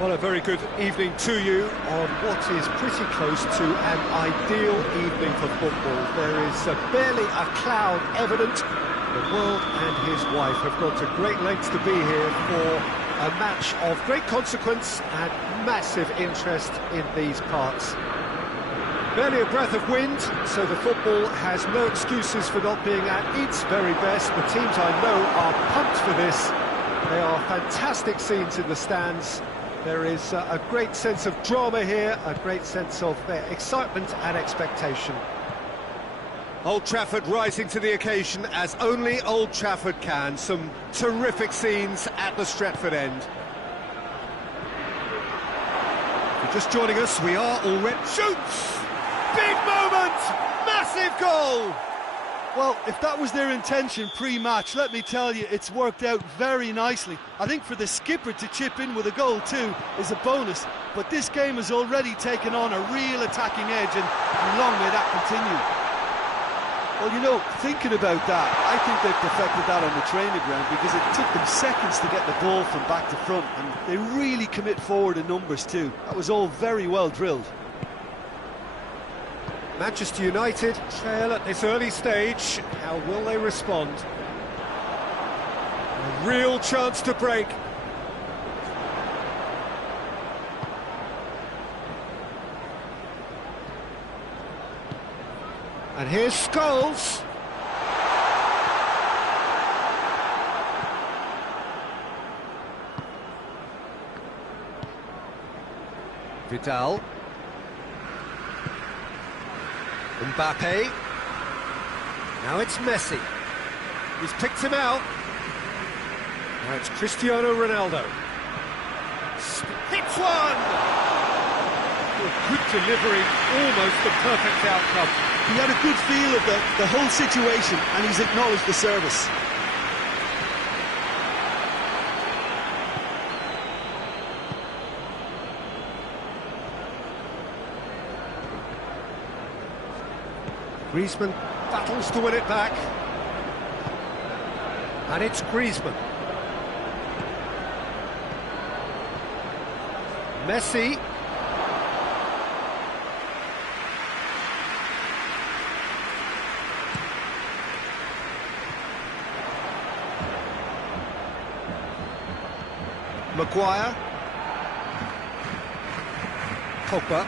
Well, a very good evening to you on what is pretty close to an ideal evening for football. There is barely a cloud evident. The world and his wife have gone to great lengths to be here for a match of great consequence and massive interest in these parts. Barely a breath of wind, so the football has no excuses for not being at its very best. The teams I know are pumped for this. They are fantastic scenes in the stands. There is a great sense of drama here, a great sense of excitement and expectation. Old Trafford rising to the occasion as only Old Trafford can. Some terrific scenes at the Stretford end. If you're just joining us, we are already... Shoots! Big moment! Massive goal! Well, if that was their intention pre-match, let me tell you, it's worked out very nicely. I think for the skipper to chip in with a goal too is a bonus, but this game has already taken on a real attacking edge, and long may that continue. Well, you know, thinking about that, I think they've perfected that on the training ground, because it took them seconds to get the ball from back to front, and they really commit forward in numbers too. That was all very well drilled. Manchester United trail at this early stage. How will they respond? A real chance to break. And here's Scholes. Vidal. Mbappe. Now it's Messi. He's picked him out. Now it's Cristiano Ronaldo. Hits one! Good delivery, almost the perfect outcome. He had a good feel of the whole situation, and he's acknowledged the service. Griezmann battles to win it back. And it's Griezmann. Messi. Maguire. Pogba.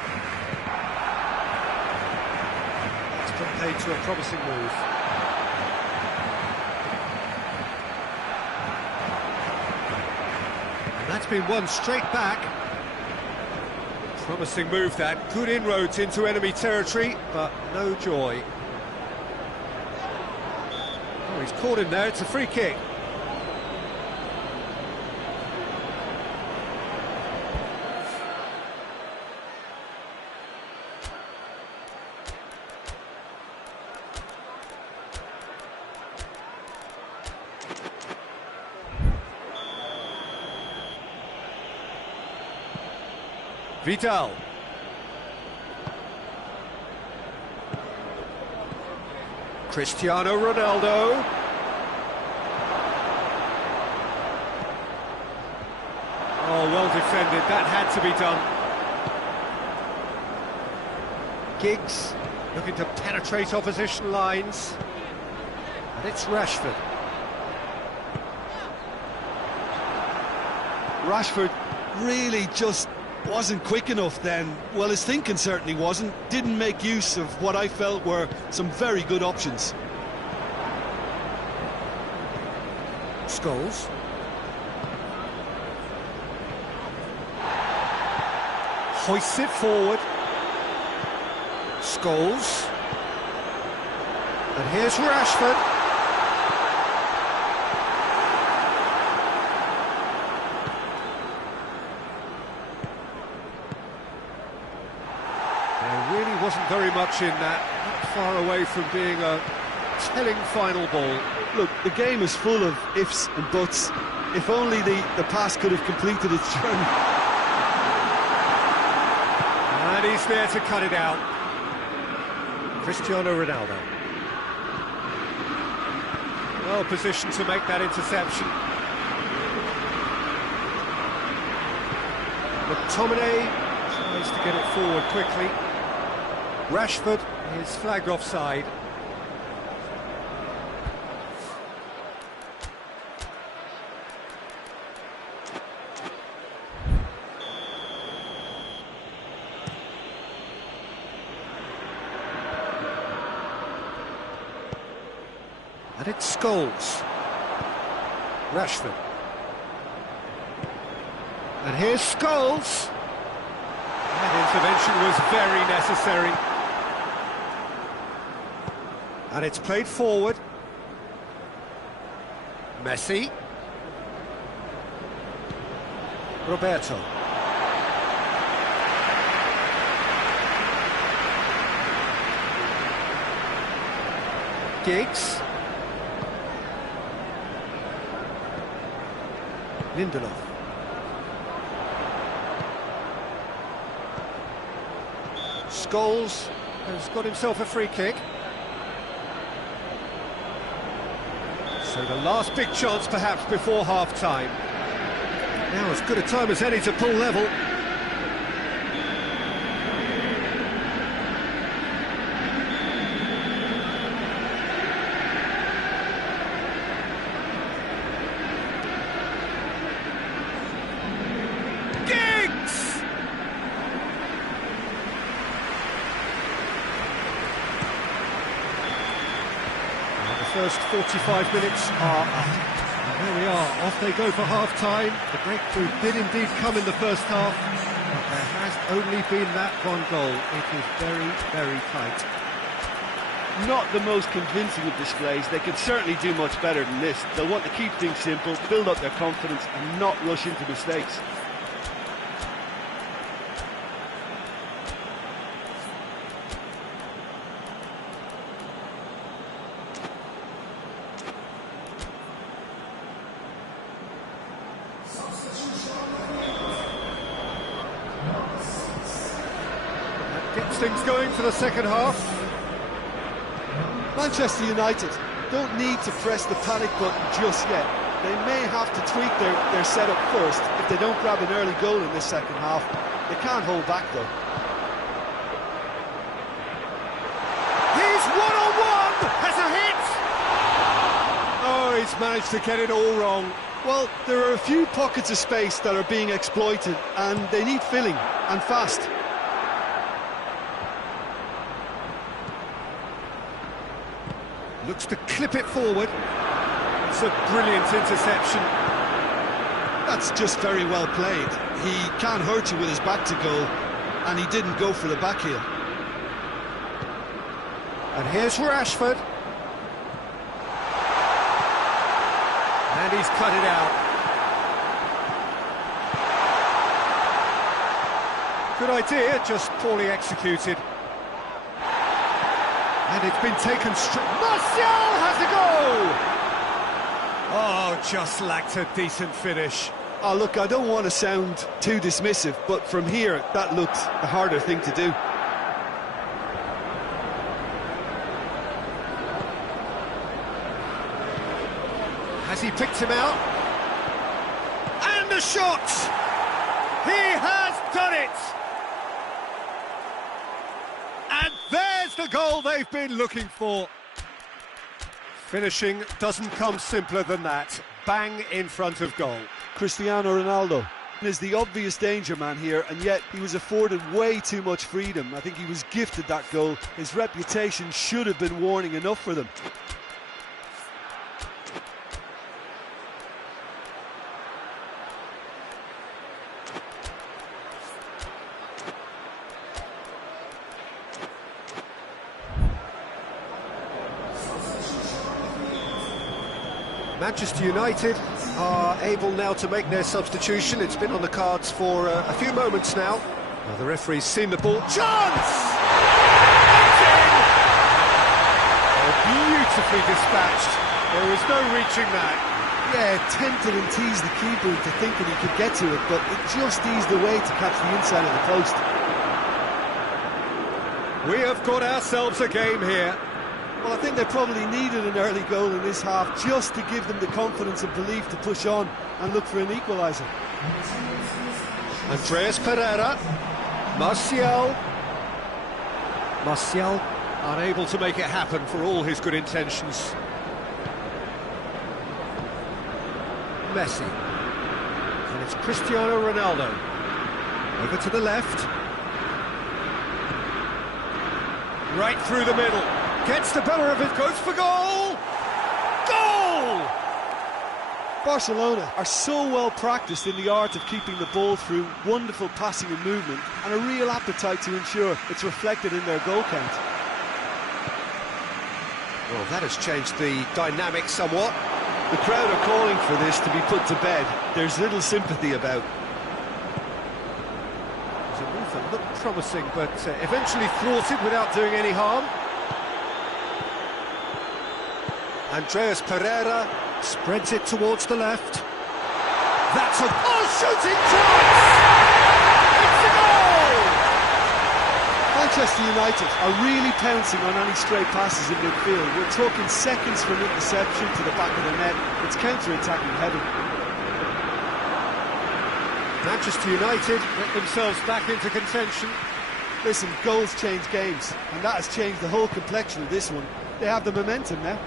Paid to a promising move. And that's been won straight back. Promising move that. Good inroads into enemy territory, but no joy. Oh, he's caught him there. It's a free kick. Vidal. Cristiano Ronaldo. Oh, well defended. That had to be done. Giggs looking to penetrate opposition lines. And it's Rashford. Rashford really just Wasn't quick enough then. Well, his thinking certainly wasn't. Didn't make use of what I felt were some very good options. Scholes. Hoists it forward. Scholes. And here's Rashford. There really wasn't very much in that, not far away from being a telling final ball. Look, the game is full of ifs and buts. If only the pass could have completed its journey. And he's there to cut it out. Cristiano Ronaldo. Well positioned to make that interception. McTominay tries to get it forward quickly. Rashford is flagged offside. And it's Scholes. Rashford. And here's Scholes. That intervention was very necessary. And it's played forward. Messi. Roberto. Giggs. Lindelof. Scholes has got himself a free kick. So the last big chance perhaps before half-time. Now as good a time as any to pull level. First 45 minutes are up. And there we are, off they go for half-time. The breakthrough did indeed come in the first half, but there has only been that one goal. It is very, very tight. Not the most convincing of displays. They could certainly do much better than this. They'll want to keep things simple, build up their confidence and not rush into mistakes. Gets things going for the second half. Manchester United don't need to press the panic button just yet. They may have to tweak their setup first if they don't grab an early goal in this second half. They can't hold back though. He's one-on-one! Has a hit! Oh, he's managed to get it all wrong. Well, there are a few pockets of space that are being exploited and they need filling, and fast. Looks to clip it forward. It's a brilliant interception. That's just very well played. He can't hurt you with his back to goal, and he didn't go for the back heel. And here's Rashford. And he's cut it out. Good idea, just poorly executed. And it's been taken straight. Martial has a go! Oh, just lacked a decent finish. Oh, look, I don't want to sound too dismissive, but from here, that looked a harder thing to do. Has he picked him out? And the shot! He has done it! And there's the goal they've been looking for. Finishing doesn't come simpler than that. Bang in front of goal. Cristiano Ronaldo Is the obvious danger man here, and yet he was afforded way too much freedom. I think he was gifted that goal. His reputation should have been warning enough for them. Manchester United are able now to make their substitution. It's been on the cards for a few moments now. The referee's seen the ball. Chance! It's in! Oh, beautifully dispatched. There was no reaching that. Yeah, tempted and teased the keeper into thinking he could get to it, but it just eased away to catch the inside of the post. We have got ourselves a game here. Well, I think they probably needed an early goal in this half just to give them the confidence and belief to push on and look for an equaliser. Andreas Pereira, Martial unable to make it happen for all his good intentions. Messi, and it's Cristiano Ronaldo, over to the left, right through the middle. Gets the better of it, goes for goal! Goal! Barcelona are so well practiced in the art of keeping the ball through wonderful passing and movement, and a real appetite to ensure it's reflected in their goal count. Well, that has changed the dynamic somewhat. The crowd are calling for this to be put to bed. There's little sympathy about. The movement looked promising, but eventually thwarted without doing any harm. Andreas Pereira spreads it towards the left. That's a shooting chance! It's a goal! Manchester United are really pouncing on any stray passes in midfield. We're talking seconds from interception to the back of the net. It's counter-attacking heavy. Manchester United get themselves back into contention. Listen, goals change games, and that has changed the whole complexion of this one. They have the momentum now.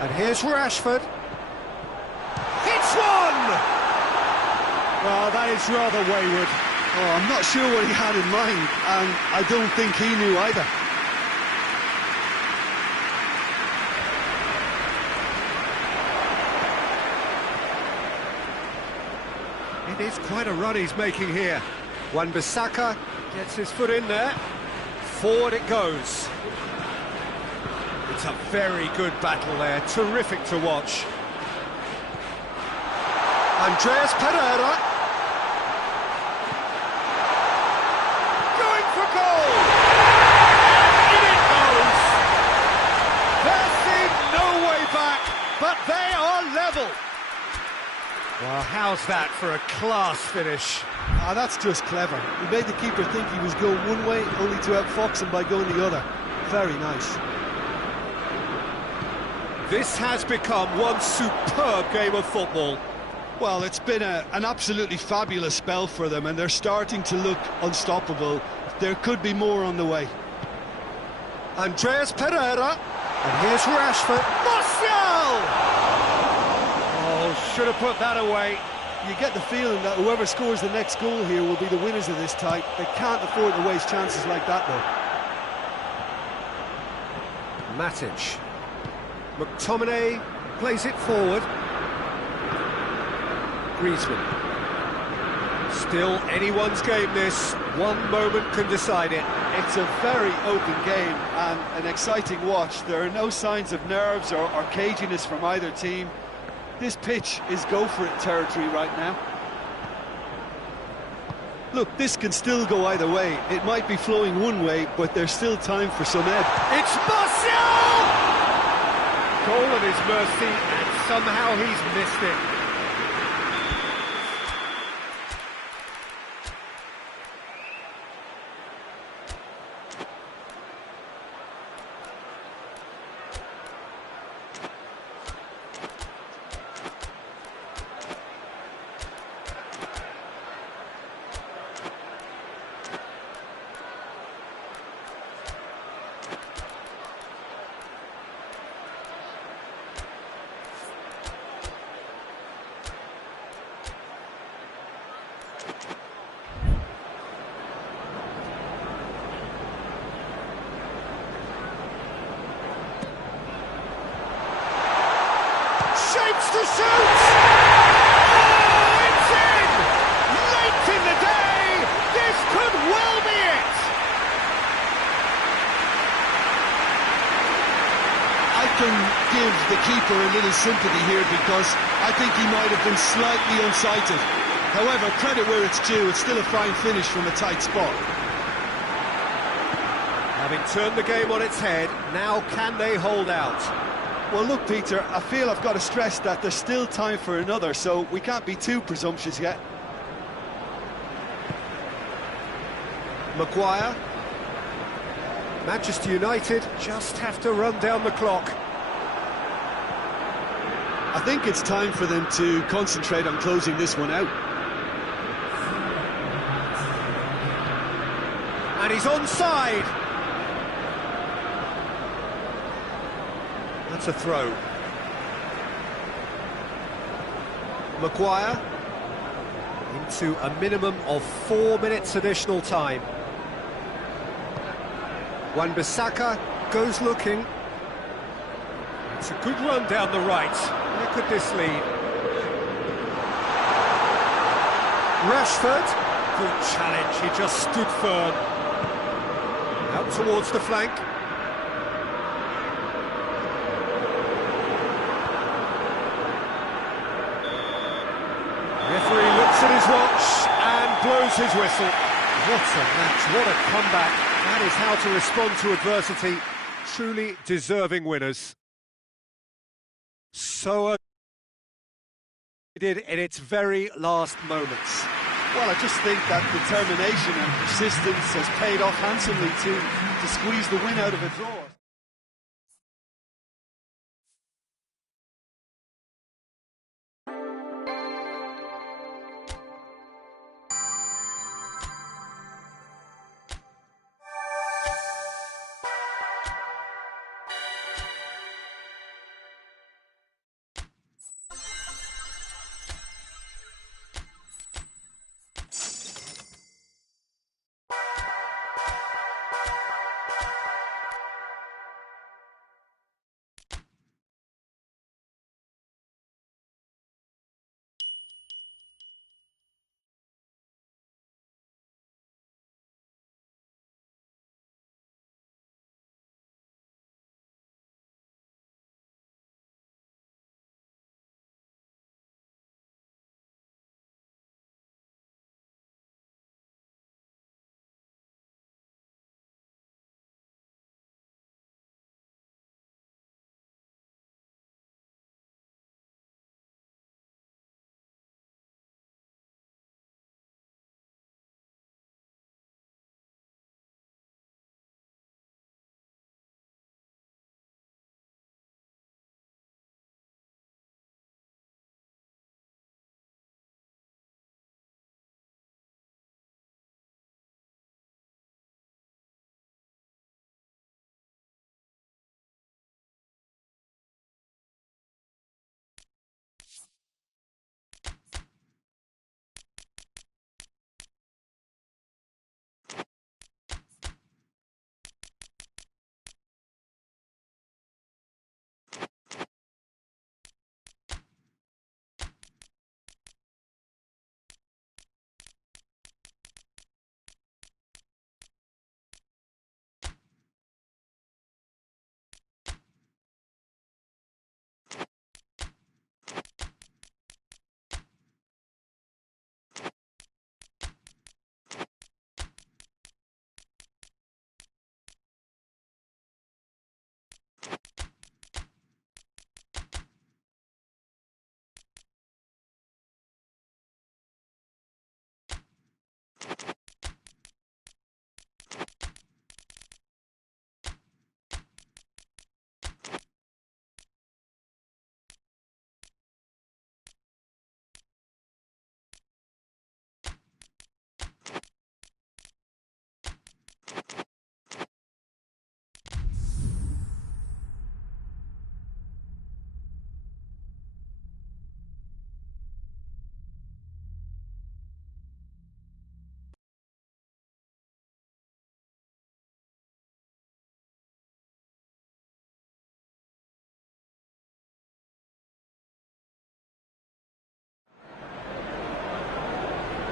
And here's Rashford. Hits one! Well, that is rather wayward. Oh, I'm not sure what he had in mind, and I don't think he knew either. It is quite a run he's making here. Wan-Bissaka gets his foot in there. Forward it goes. It's a very good battle there, terrific to watch. Andreas Pereira. Going for goal! In it goes! There seemed no way back, but they are level. Well, how's that for a class finish? Ah, that's just clever. He made the keeper think he was going one way, only to outfox him by going the other. Very nice. This has become one superb game of football. Well, it's been an absolutely fabulous spell for them, and they're starting to look unstoppable. There could be more on the way. Andreas Pereira, and here's Rashford. Martial! Oh, should have put that away. You get the feeling that whoever scores the next goal here will be the winners of this tie. They can't afford to waste chances like that, though. Matic. McTominay plays it forward. Griezmann. Still anyone's game this. One moment can decide it. It's a very open game and an exciting watch. There are no signs of nerves or caginess from either team. This pitch is go-for-it territory right now. Look, this can still go either way. It might be flowing one way, but there's still time for some ebb. It's Martial! Goal at his mercy, and somehow he's missed it. looks to shoot! Oh, it's in! Late in the day, this could well be it! I can give the keeper a little sympathy here because I think he might have been slightly unsighted. However, credit where it's due, it's still a fine finish from a tight spot. Having turned the game on its head, now can they hold out? Well, look, Peter, I feel I've got to stress that there's still time for another, so we can't be too presumptuous yet. Maguire. Manchester United just have to run down the clock. I think it's time for them to concentrate on closing this one out. And he's onside. That's a throw. Maguire into a minimum of 4 minutes additional time. Wan-Bissaka goes looking. It's a good run down the right. Where could this lead? Rashford, good challenge, he just stood firm. Out towards the flank. Referee looks at his watch and blows his whistle. What a match, what a comeback. That is how to respond to adversity. Truly deserving winners. So did in its very last moments. Well, I just think that determination and persistence has paid off handsomely to squeeze the win out of a draw.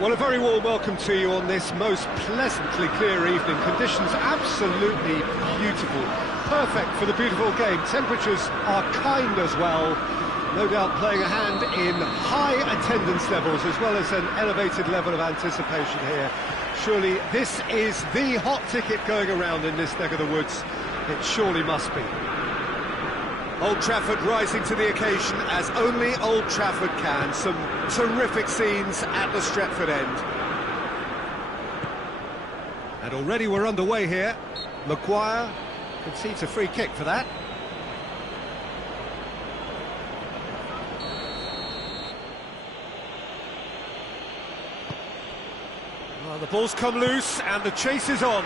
Well, a very warm welcome to you on this most pleasantly clear evening. Conditions absolutely beautiful. Perfect for the beautiful game. Temperatures are kind as well. No doubt playing a hand in high attendance levels as well as an elevated level of anticipation here. Surely this is the hot ticket going around in this neck of the woods. It surely must be. Old Trafford rising to the occasion as only Old Trafford can. Some terrific scenes at the Stretford end. And already we're underway here. Maguire concedes a free kick for that. Well, the ball's come loose and the chase is on.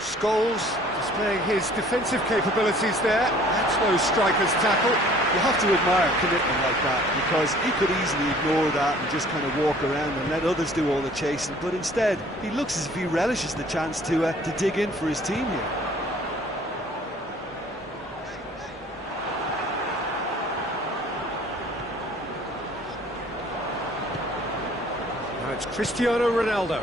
Scholes displaying his defensive capabilities there. That's no striker's tackle. You have to admire commitment like that, because he could easily ignore that and just kind of walk around and let others do all the chasing, but instead he looks as if he relishes the chance to dig in for his team here. Now it's Cristiano Ronaldo.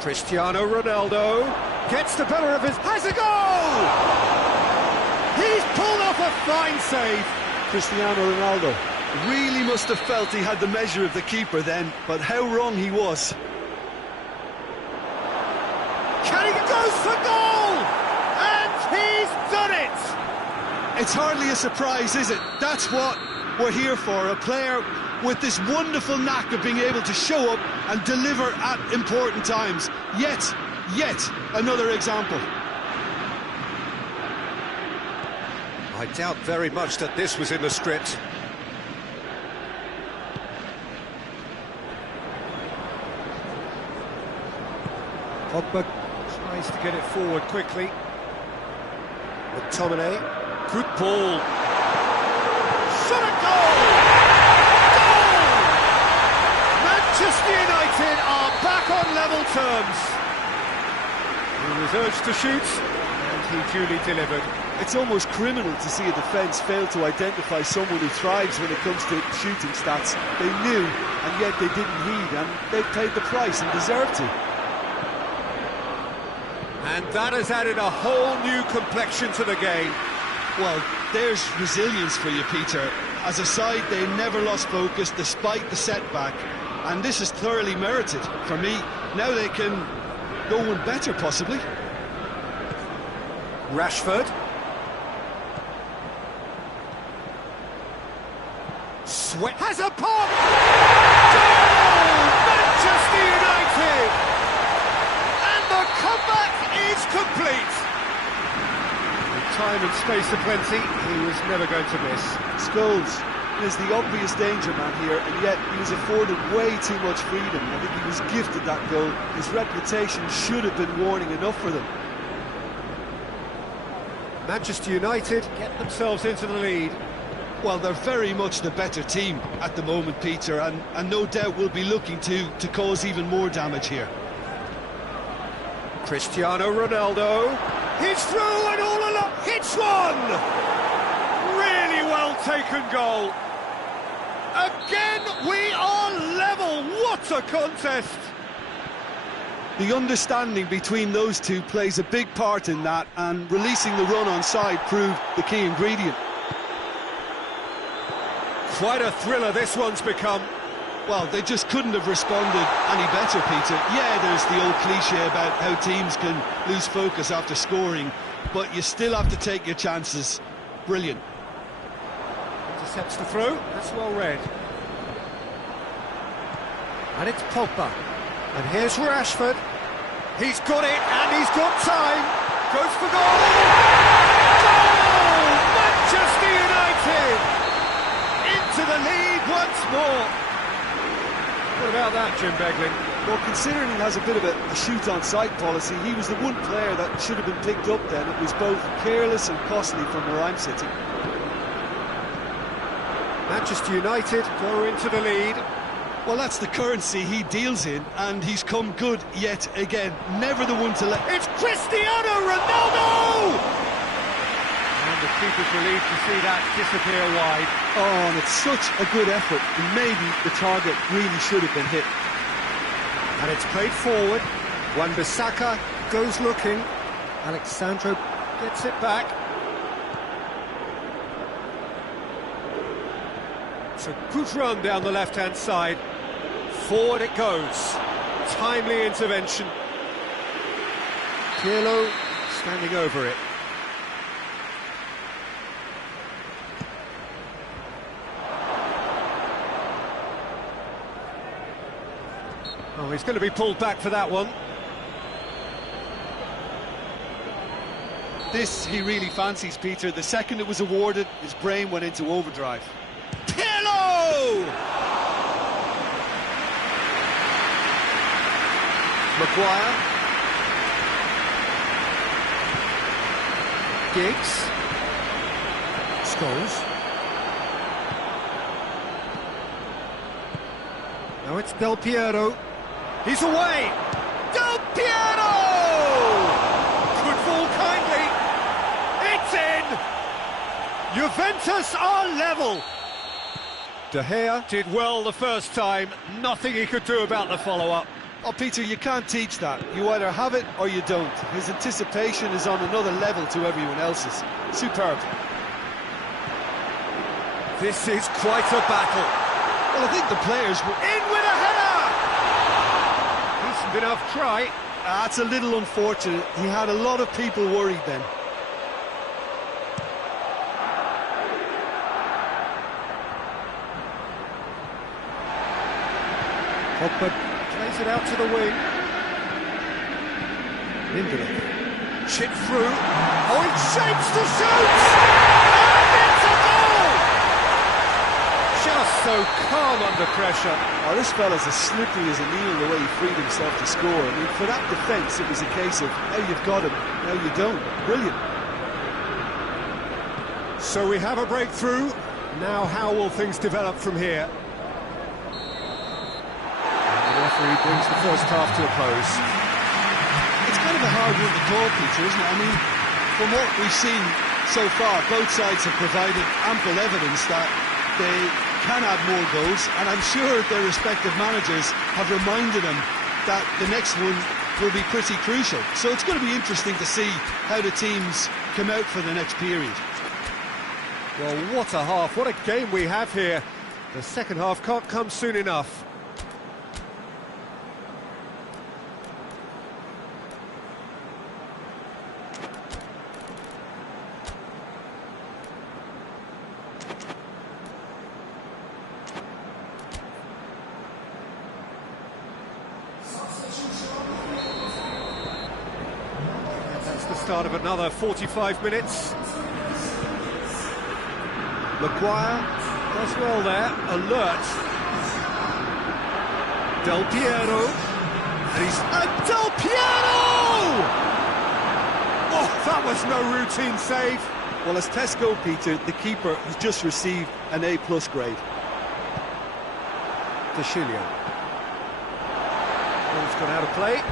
Cristiano Ronaldo gets the better of his... has a goal! He's pulled off a fine save. Cristiano Ronaldo really must have felt he had the measure of the keeper then, but how wrong he was. Can he goes for goal! And he's done it! It's hardly a surprise, is it? That's what we're here for, a player with this wonderful knack of being able to show up and deliver at important times. Yet another example. I doubt very much that this was in the script. Pogba tries to get it forward quickly. McTominay, good ball. Shot a goal! Manchester United are back on level terms. He was urged to shoot, and he duly delivered. It's almost criminal to see a defence fail to identify someone who thrives when it comes to shooting stats. They knew, and yet they didn't heed, and they paid the price and deserved to. And that has added a whole new complexion to the game. Well, there's resilience for you, Peter. As a side, they never lost focus despite the setback. And this is thoroughly merited for me. Now they can go one better, possibly. Rashford. Sweat has a pop! Goal! Manchester United! And the comeback is complete. With time and space aplenty, he was never going to miss. Scholes is the obvious danger man here, and yet he was afforded way too much freedom. I think he was gifted that goal. His reputation should have been warning enough for them. Manchester United get themselves into the lead. Well, they're very much the better team at the moment, Peter, and no doubt will be looking to cause even more damage here. Cristiano Ronaldo, he's through and all along, hits one! Really well taken goal. Again, we are level. What a contest! The understanding between those two plays a big part in that, and releasing the run on side proved the key ingredient. Quite a thriller this one's become. Well, they just couldn't have responded any better, Peter. Yeah, there's the old cliche about how teams can lose focus after scoring, but you still have to take your chances. Brilliant. Intercepts the throw, that's well read. And it's Pogba. And here's Rashford. He's got it, and he's got time. Goes for goal! Goal! Manchester United! Into the lead once more. What about that, Jim Beglin? Well, considering he has a bit of a shoot-on-sight policy, he was the one player that should have been picked up then. It was both careless and costly from where I'm sitting. Manchester United go into the lead. Well, that's the currency he deals in, and he's come good yet again. Never the one to let... It's Cristiano Ronaldo! And the keeper's relieved to see that disappear wide. Oh, and it's such a good effort, and maybe the target really should have been hit. And it's played forward. Wan-Bissaka goes looking. Alexandro gets it back. It's a good run down the left-hand side. Forward it goes. Timely intervention. Pirlo standing over it. Oh, he's going to be pulled back for that one. This he really fancies, Peter. The second it was awarded, his brain went into overdrive. Pirlo! Maguire. Giggs. Scholes. Now it's Del Piero. He's away! Del Piero! Good ball kindly. It's in! Juventus are level. De Gea did well the first time. Nothing he could do about the follow-up. Oh, Peter, you can't teach that. You either have it or you don't. His anticipation is on another level to everyone else's. Superb. This is quite a battle. Well, I think the players were In with a header! Decent enough try. That's a little unfortunate. He had a lot of people worried then. Pogba plays it out to the wing. Lindelof. Chip through. Oh, it shapes to shoot! And it's a goal! Just so calm under pressure. Oh, this fella's as slippery as a needle the way he freed himself to score. I mean, for that defence, it was a case of, now you've got him, now you don't. Brilliant. So we have a breakthrough. Now how will things develop from here? The referee brings the first half to a close. It's kind of a hard one to call, Peter, isn't it? I mean, from what we've seen so far, both sides have provided ample evidence that they can add more goals, and I'm sure their respective managers have reminded them that the next one will be pretty crucial. So it's going to be interesting to see how the teams come out for the next period. Well, what a half, what a game we have here. The second half can't come soon enough. That's the start of another 45 minutes. Maguire does well there, alert. Del Piero, and he's... Del Piero! Oh, that was no routine save. Well, as Tesco, Peter, the keeper has just received an A+ grade. De Chilio. Ball's gone out of play.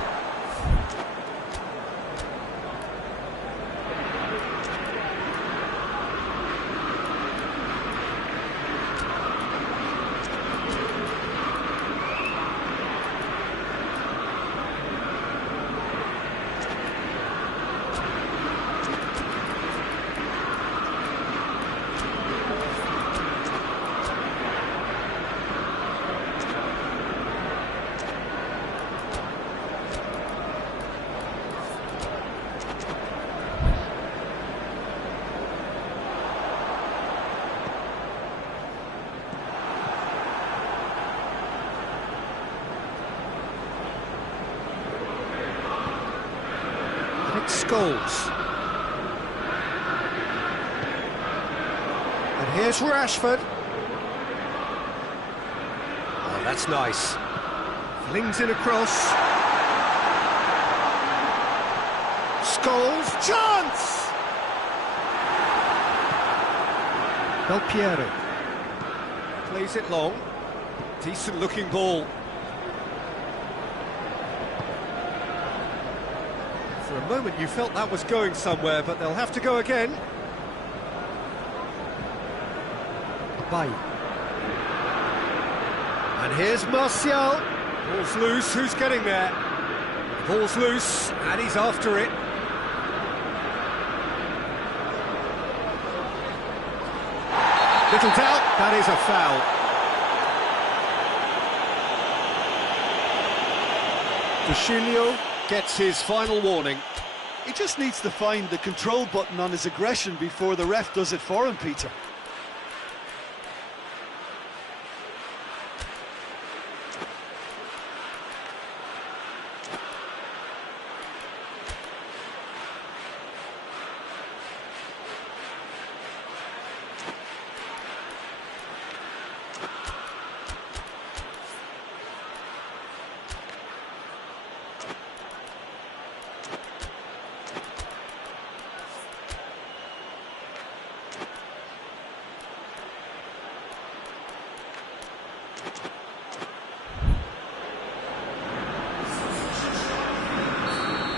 Scholes. And here's Rashford. Oh, that's nice. Flings it across. Scholes, chance! Del Piero. Plays it long. Decent looking ball. For a moment you felt that was going somewhere, but they'll have to go again. Bay. And here's Martial. Ball's loose, who's getting there? The ball's loose, and he's after it. Little doubt, that is a foul. Dushilio gets his final warning. He just needs to find the control button on his aggression before the ref does it for him, Peter.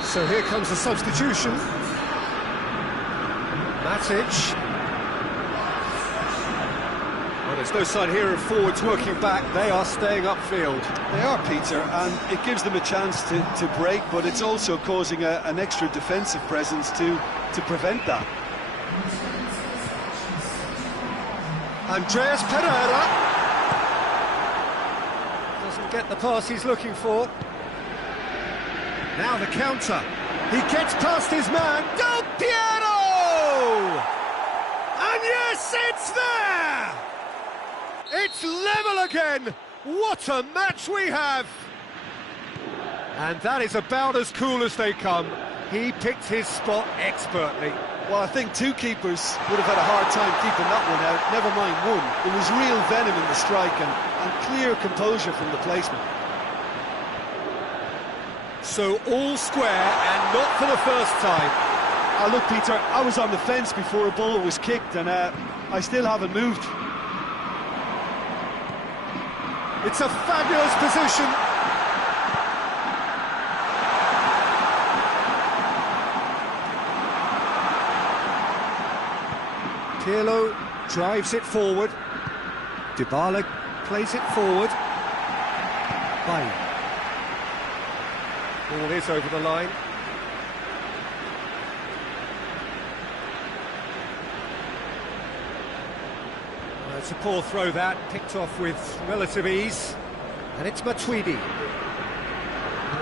So here comes the substitution. Matic. Well, there's no sign here of forwards working back. They are staying upfield. They are, Peter, and it gives them a chance to break, but it's also causing an extra defensive presence to prevent that. Andreas Pereira doesn't get the pass he's looking for. Now the counter. He gets past his man. Del Piero! And yes, it's there! It's level again! What a match we have! And that is about as cool as they come. He picked his spot expertly. Well, I think two keepers would have had a hard time keeping that one out, never mind one. There was real venom in the strike and clear composure from the placement. So all square, and not for the first time. Look, Peter, I was on the fence before a ball was kicked, and I still haven't moved. It's a fabulous position. Pirlo drives it forward. Dybala plays it forward. Bay. Ball is over the line. It's a poor throw that, picked off with relative ease. And it's Matuidi.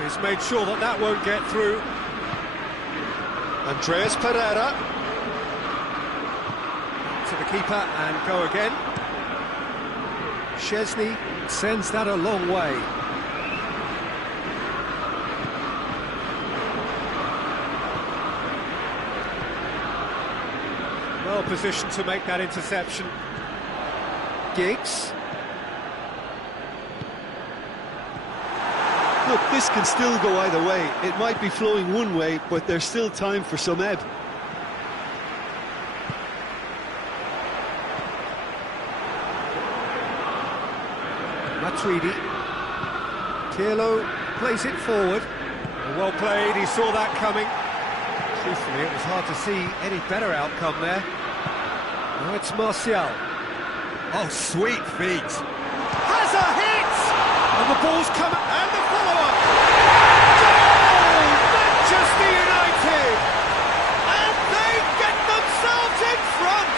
He's made sure that that won't get through. Andreas Pereira. To the keeper and go again. Szczesny sends that a long way. Well positioned to make that interception. Giggs. Look, this can still go either way. It might be flowing one way, but there's still time for some ebb. Matuidi. Pirlo plays it forward. Well played, he saw that coming. Truthfully, it was hard to see any better outcome there. Now it's Martial. Oh, sweet feet. Has a hit! And the ball's coming, and the follow-up! Goal! Manchester United! And they get themselves in front!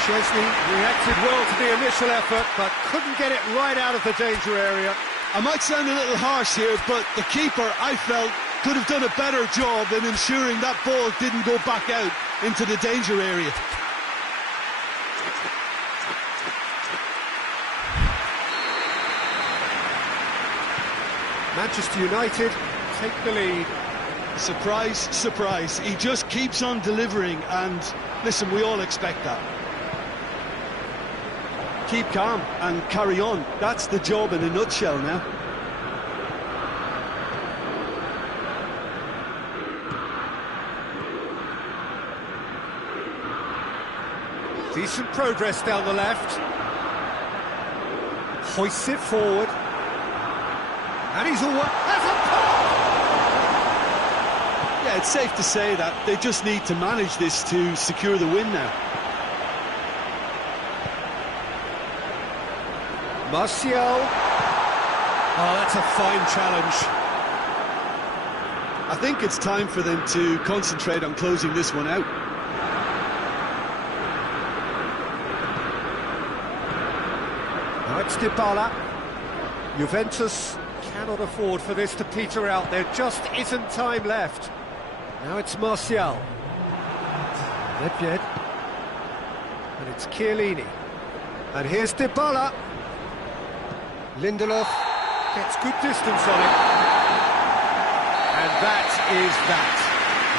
Szczesny reacted well to the initial effort, but couldn't get it right out of the danger area. I might sound a little harsh here, but the keeper, I felt, could have done a better job in ensuring that ball didn't go back out into the danger area. Manchester United take the lead. Surprise, surprise. He just keeps on delivering, and listen, we all expect that. Keep calm and carry on. That's the job in a nutshell now. Decent progress down the left. Hoists it forward. And he's all has a pop! Yeah, it's safe to say that they just need to manage this to secure the win now. Martial. Oh, that's a fine challenge. I think it's time for them to concentrate on closing this one out. Now it's Dybala. Juventus cannot afford for this to peter out. There just isn't time left. Now it's Martial. Nedved. And it's Chiellini. And here's Dybala. Lindelof gets good distance on it. And that is that.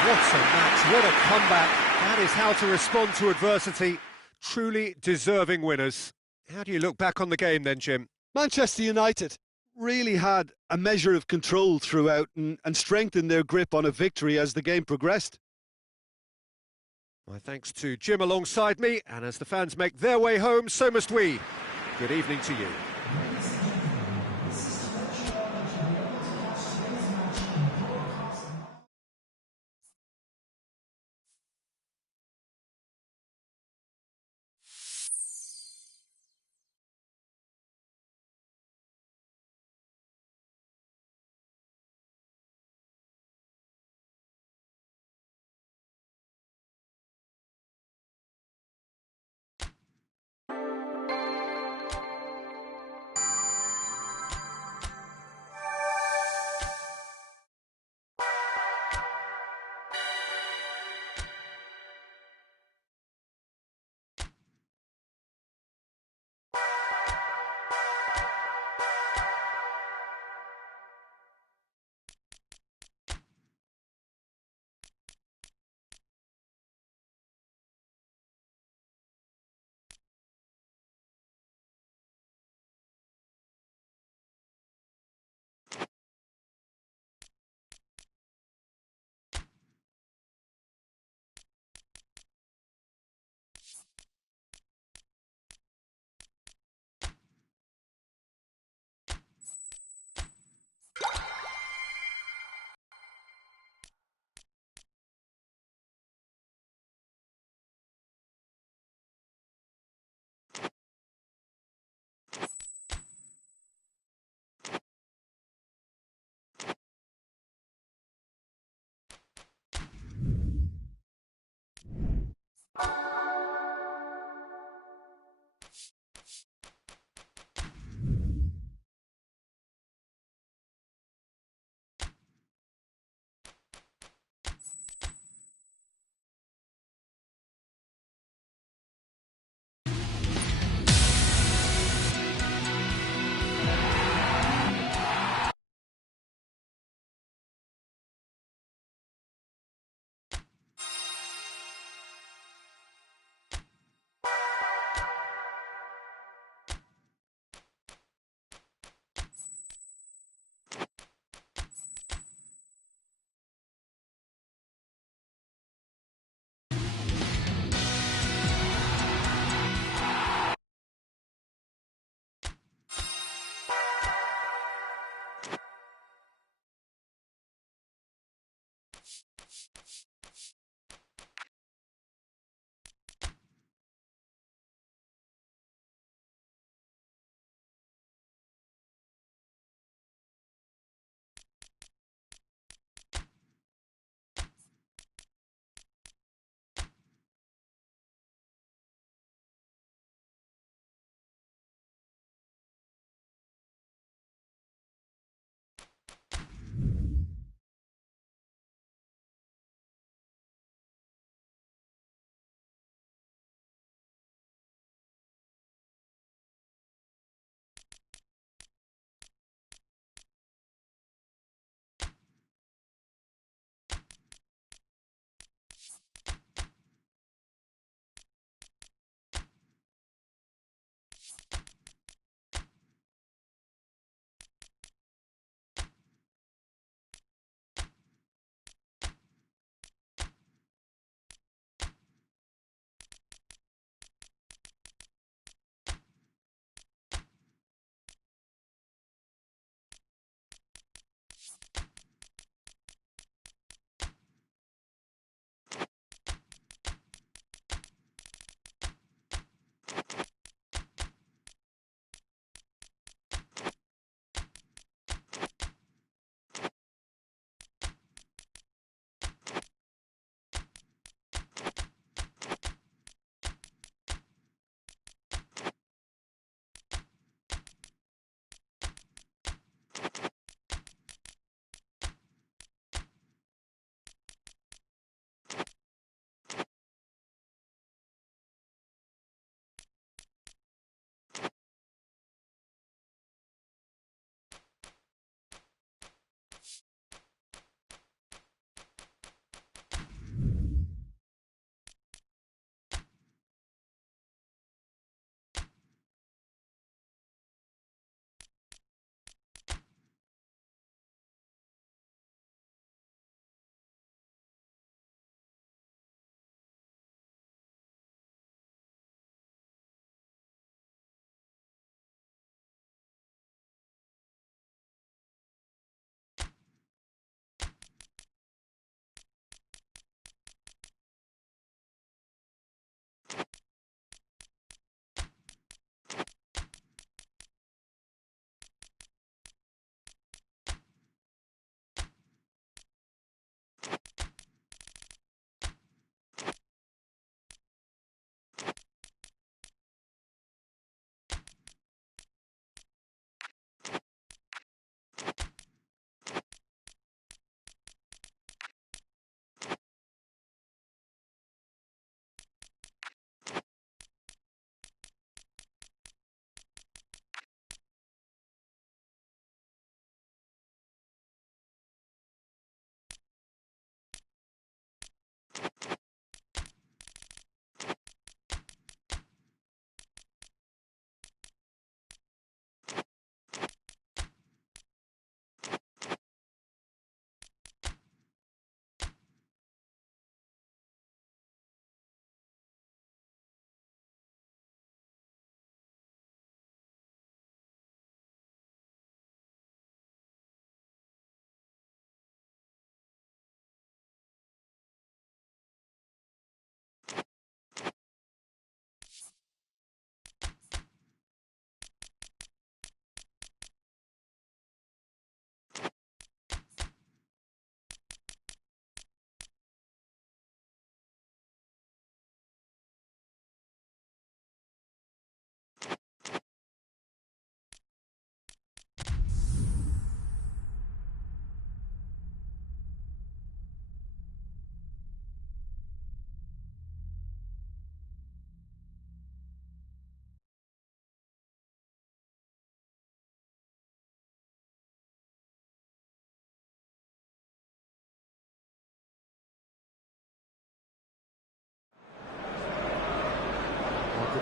What a match, what a comeback. That is how to respond to adversity. Truly deserving winners. How do you look back on the game then, Jim? Manchester United really had a measure of control throughout and strengthened their grip on a victory as the game progressed. My thanks to Jim alongside me, and as the fans make their way home, so must we. Good evening to you.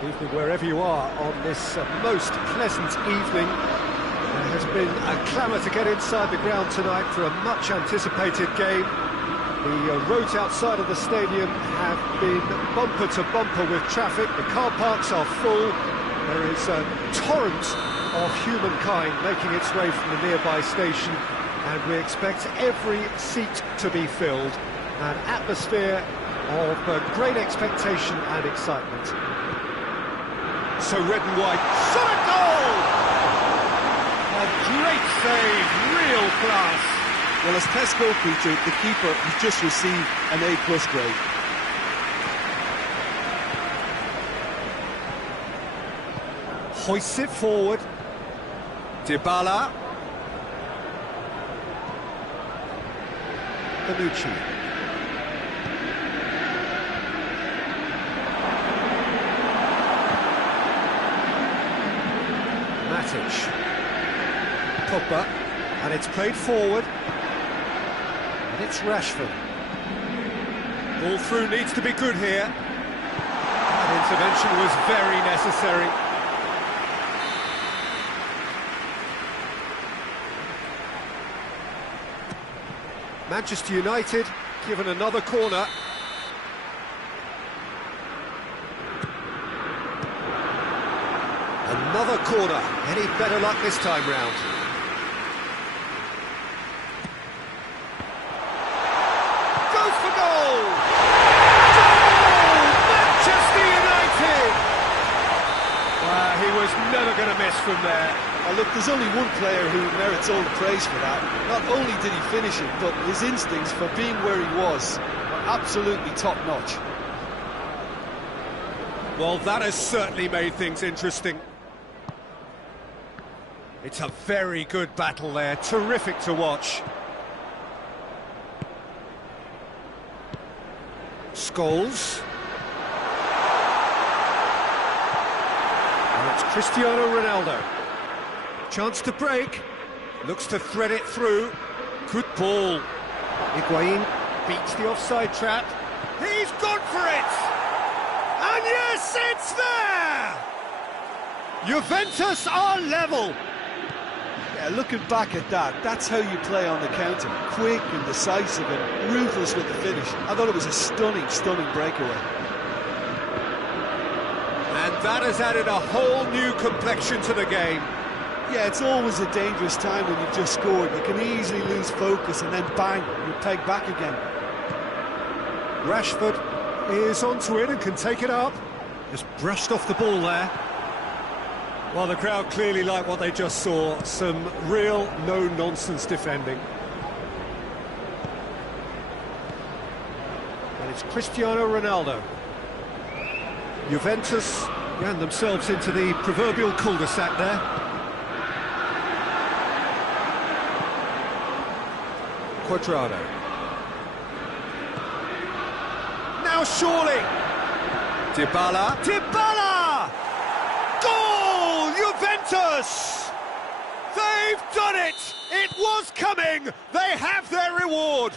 Good evening wherever you are on this most pleasant evening. There has been a clamour to get inside the ground tonight for a much anticipated game. The roads outside of the stadium have been bumper to bumper with traffic. The car parks are full. There is a torrent of humankind making its way from the nearby station, and we expect every seat to be filled. An atmosphere of great expectation and excitement. So red and white, shot a goal! A great save, real class. Well, as test goalkeeper, the keeper has just received an A+ grade. Hoists it forward. Dybala. Bonucci. Matic. Pogba. And it's played forward. And it's Rashford. Ball through needs to be good here. That intervention was very necessary. Manchester United given another corner. Another corner. Any better luck this time round? Goes for goal! Goal! Manchester United! He was never going to miss from there. Look, there's only one player who merits all the praise for that. Not only did he finish it, but his instincts for being where he was were absolutely top-notch. Well, that has certainly made things interesting. It's a very good battle there, terrific to watch. Scholes. And it's Cristiano Ronaldo. Chance to break, looks to thread it through. Good ball. Higuain beats the offside trap. He's gone for it! And yes, it's there! Juventus are level! Yeah, looking back at that, that's how you play on the counter. Quick and decisive and ruthless with the finish. I thought it was a stunning, stunning breakaway. And that has added a whole new complexion to the game. Yeah, it's always a dangerous time when you've just scored. You can easily lose focus and then bang, you're pegged back again. Rashford is onto it and can take it up. Just brushed off the ball there. Well, the crowd clearly like what they just saw. Some real no-nonsense defending. And it's Cristiano Ronaldo. Juventus ran themselves into the proverbial cul-de-sac there. Quadrado. Now surely. Dybala. Dybala! Goal! Juventus! They've done it! It was coming! They have their reward!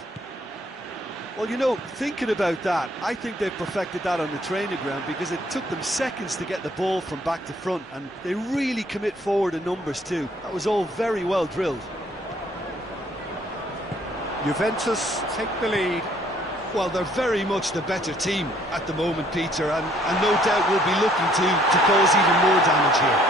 Well, you know, thinking about that, I think they've perfected that on the training ground because it took them seconds to get the ball from back to front, and they really commit forward in numbers too. That was all very well drilled. Juventus take the lead. Well, they're very much the better team at the moment, Peter, and no doubt will be looking to cause even more damage here.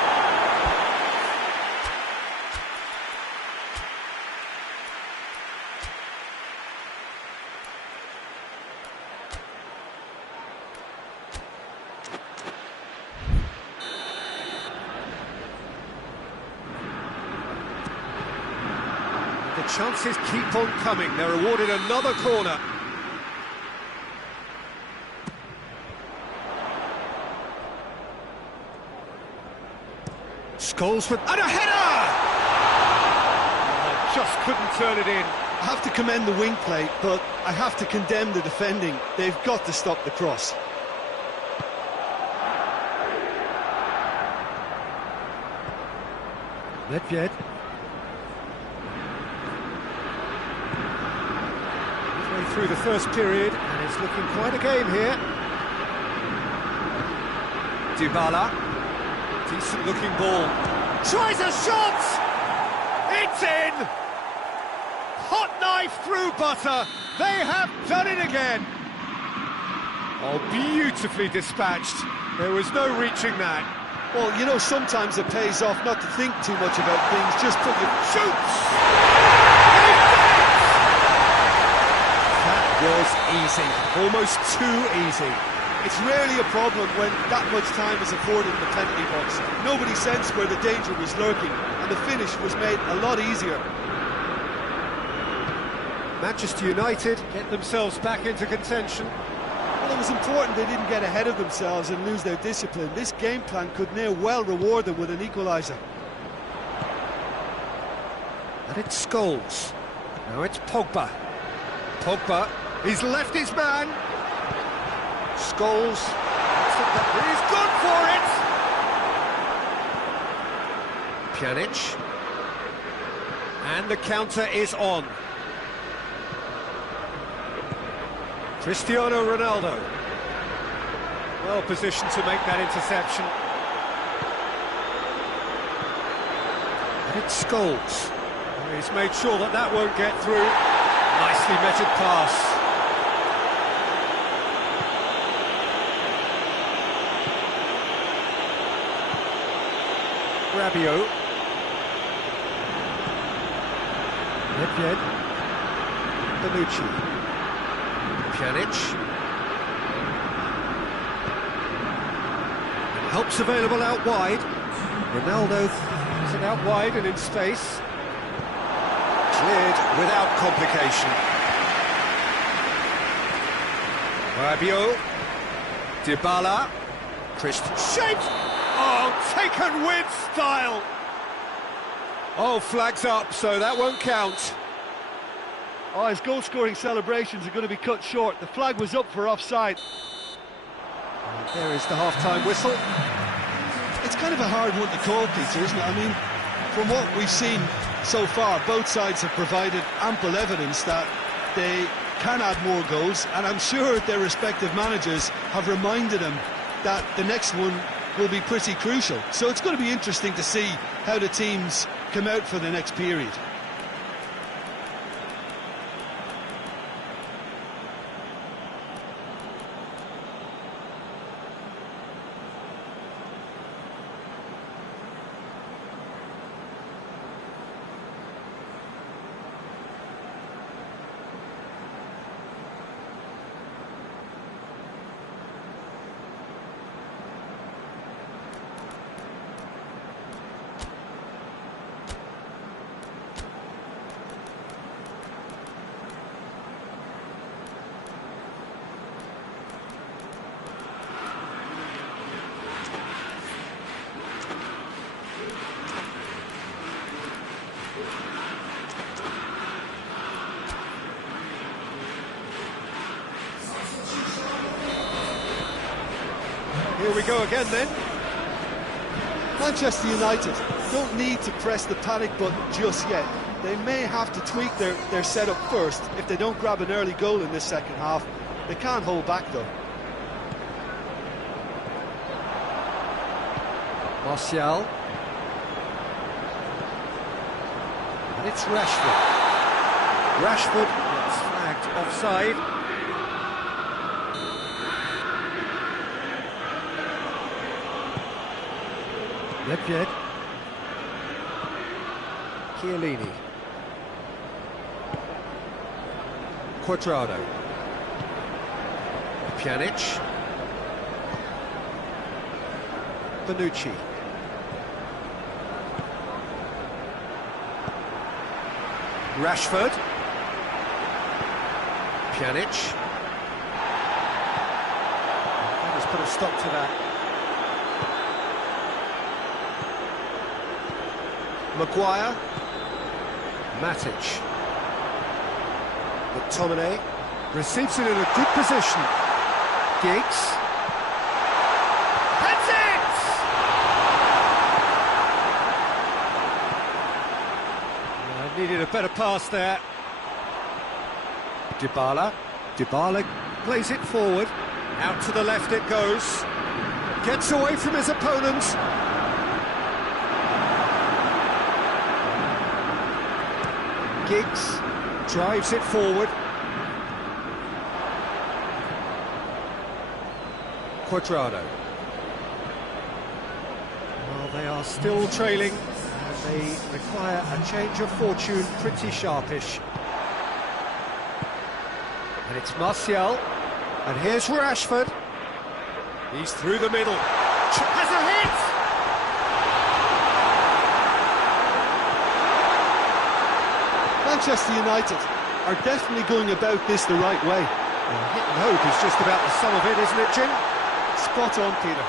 The chances keep on coming. They're awarded another corner. Scholes with... and a header! Oh, just couldn't turn it in. I have to commend the wing play, but I have to condemn the defending. They've got to stop the cross. Nedved. Midway through the first period, and it's looking quite a game here. Dybala. Decent looking ball. Tries a shot! It's in! Hot knife through butter. They have done it again. Oh, beautifully dispatched. There was no reaching that. Well, you know, sometimes it pays off not to think too much about things, just put your... Shoots! That was easy. Almost too easy. It's rarely a problem when that much time is afforded in the penalty box. Nobody sensed where the danger was lurking, and the finish was made a lot easier. Manchester United get themselves back into contention. Well, it was important they didn't get ahead of themselves and lose their discipline. This game plan could now well reward them with an equaliser. And it's Scholes. Now it's Pogba. Pogba, he's left his man. Scholes, he's gone for it! Pjanic. And the counter is on. Cristiano Ronaldo. Well positioned to make that interception. And it's Scholes. He's made sure that that won't get through. Nicely measured pass. Rabiot. Nedved. Bonucci. Pjanic. Help's available out wide. Ronaldo is it out wide and in space. Cleared without complication. Rabiot. Dybala. Shaped. Oh, taken with style. Oh, flags up, so that won't count. Oh, his goal-scoring celebrations are going to be cut short. The flag was up for offside. And there is the half-time whistle. It's kind of a hard one to call, Peter, isn't it? I mean, from what we've seen so far, both sides have provided ample evidence that they can add more goals, and I'm sure their respective managers have reminded them that the next one will be pretty crucial. So it's going to be interesting to see how the teams come out for the next period. Here we go again then. Manchester United don't need to press the panic button just yet. They may have to tweak their setup first if they don't grab an early goal in this second half. They can't hold back though. Martial. And it's Rashford. Rashford gets flagged offside. Nedved. Chiellini. Quadrado. Pjanic. Bonucci. Rashford. Pjanic. Let's put a stop to that. Maguire. Matic. McTominay receives it in a good position. Giggs. That's it! Needed a better pass there. Dybala. Dybala plays it forward. Out to the left it goes. Gets away from his opponents. Giggs drives it forward. Cuadrado. Well, they are still trailing, and they require a change of fortune pretty sharpish. And it's Martial, and here's Rashford. He's through the middle. Has a hit! Manchester United are definitely going about this the right way. Well, hit and hope is just about the sum of it, isn't it, Jim? Spot on, Peter.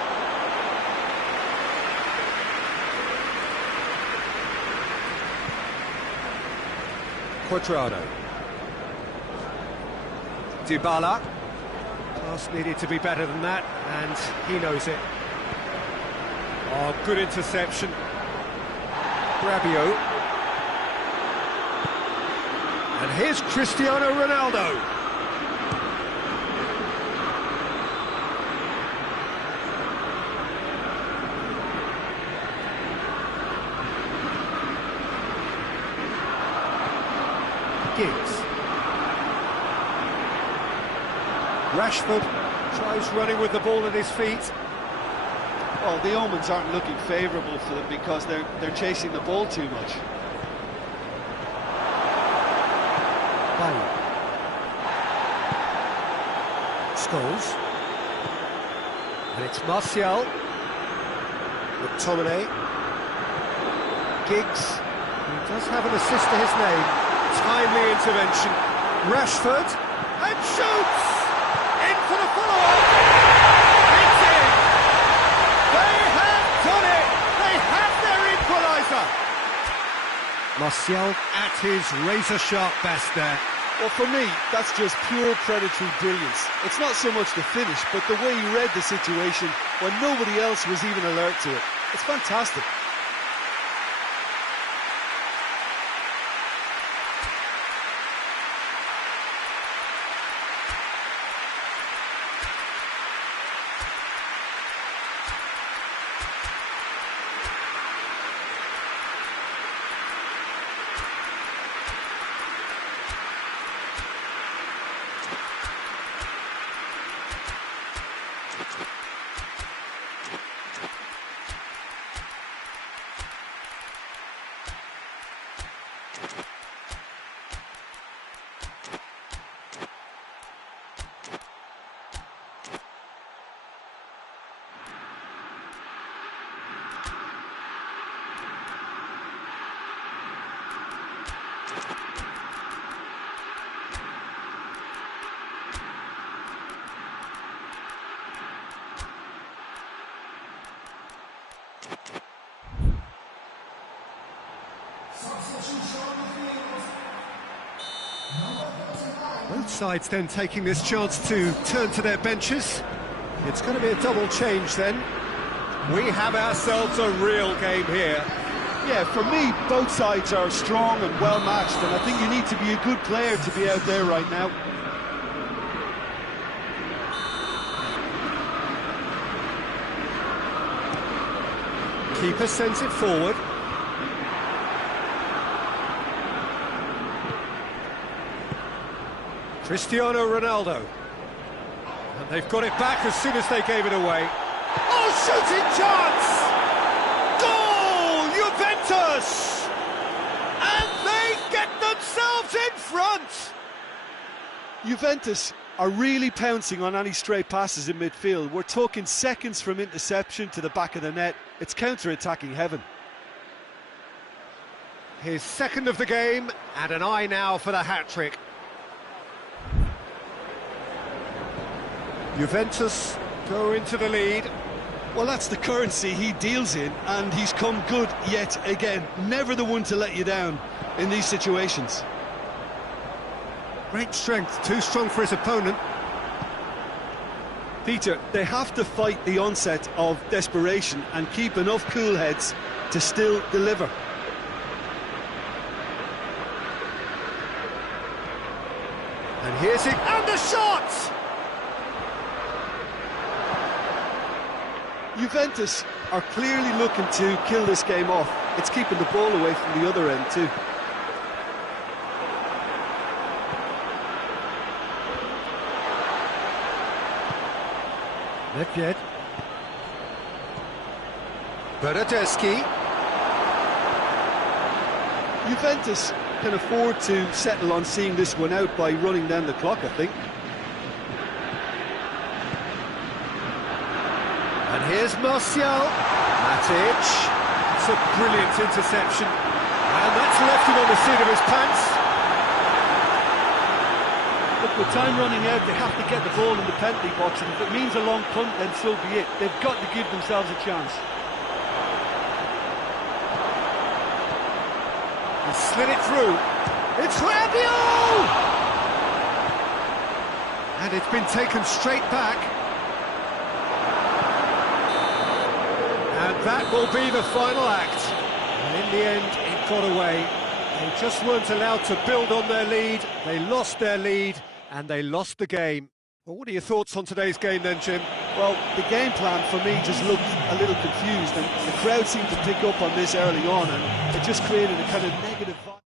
Cuadrado. Dybala. Pass needed to be better than that, and he knows it. Oh, good interception. Rabiot. And here's Cristiano Ronaldo. Giggs. Rashford tries running with the ball at his feet. Well, the omens aren't looking favourable for them because they're chasing the ball too much. Scholes. And it's Martial. McTominay. Giggs, who does have an assist to his name. Timely intervention. Rashford. And shoots! In for the follow-up! It's in! They have done it! They have their equaliser! Martial at his razor-sharp best there. Well, for me, that's just pure predatory brilliance. It's not so much the finish, but the way he read the situation when nobody else was even alert to it. It's fantastic. Both sides then taking this chance to turn to their benches. It's going to be a double change then. We have ourselves a real game here. Yeah, for me, both sides are strong and well matched, and I think you need to be a good player to be out there right now. Keeper sends it forward. Cristiano Ronaldo. And they've got it back as soon as they gave it away. Oh, shooting chance! Goal! Juventus! And they get themselves in front! Juventus are really pouncing on any stray passes in midfield. We're talking seconds from interception to the back of the net. It's counter-attacking heaven. His second of the game, and an eye now for the hat-trick. Juventus go into the lead. Well, that's the currency he deals in, and he's come good yet again. Never the one to let you down in these situations. Great strength, too strong for his opponent. Peter, they have to fight the onset of desperation and keep enough cool heads to still deliver. And here's it, and the shot! Juventus are clearly looking to kill this game off. It's keeping the ball away from the other end too. Nedved. Bernardeschi. Juventus can afford to settle on seeing this one out by running down the clock, I think. And here's Martial. Matic. It's a brilliant interception. And that's left him on the seat of his pants. Look, with time running out, they have to get the ball in the penalty box, and if it means a long punt, then so be it. They've got to give themselves a chance. He slid it through. It's Rabiot! And it's been taken straight back. And that will be the final act. And in the end, it got away. They just weren't allowed to build on their lead. They lost their lead, and they lost the game. Well, what are your thoughts on today's game then, Jim? Well, the game plan for me just looked a little confused, and the crowd seemed to pick up on this early on, and it just created a kind of negative vibe.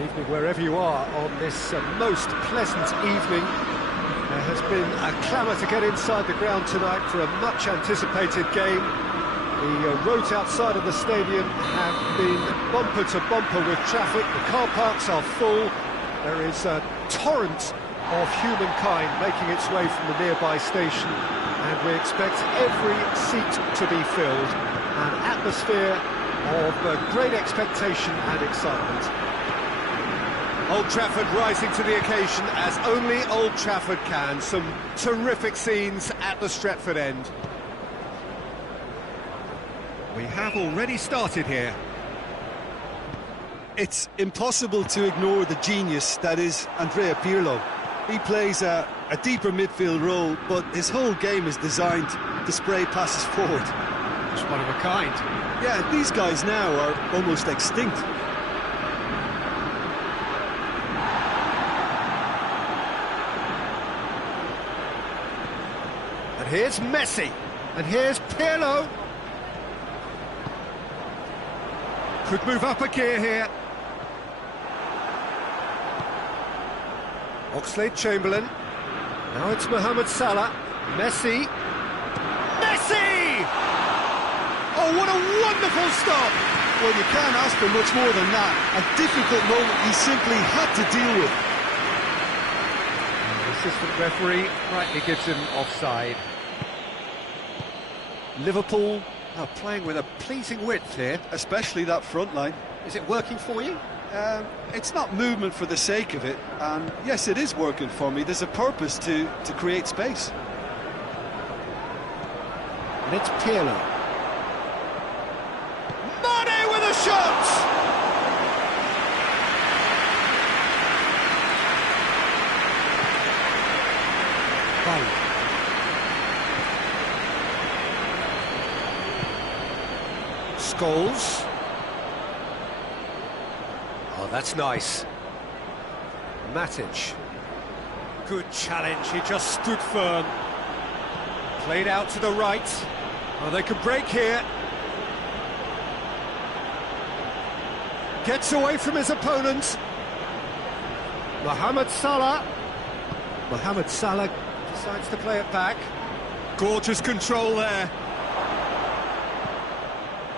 Evening wherever you are on this most pleasant evening. There has been a clamour to get inside the ground tonight for a much anticipated game. The roads outside of the stadium have been bumper to bumper with traffic. The car parks are full. There is a torrent of humankind making its way from the nearby station, and we expect every seat to be filled. An atmosphere of great expectation and excitement. Old Trafford rising to the occasion as only Old Trafford can. Some terrific scenes at the Stretford end. We have already started here. It's impossible to ignore the genius that is Andrea Pirlo. He plays a deeper midfield role, but his whole game is designed to spray passes forward. Just one of a kind. Yeah, these guys now are almost extinct. And here's Messi. And here's Pirlo. Could move up a gear here. Oxlade-Chamberlain. Now it's Mohamed Salah. Messi. Messi! Oh, what a wonderful stop! Well, you can't ask for much more than that. A difficult moment he simply had to deal with. The assistant referee rightly gives him offside. Liverpool are playing with a pleasing width here. Especially that front line. Is it working for you? It's not movement for the sake of it, and yes, it is working for me. There's a purpose to create space. And it's Pirlo. Mane with a shot! Bale. Scholes. Oh, that's nice. Matic. Good challenge, he just stood firm. Played out to the right. Oh, they could break here. Gets away from his opponent. Mohamed Salah. Mohamed Salah decides to play it back. Gorgeous control there.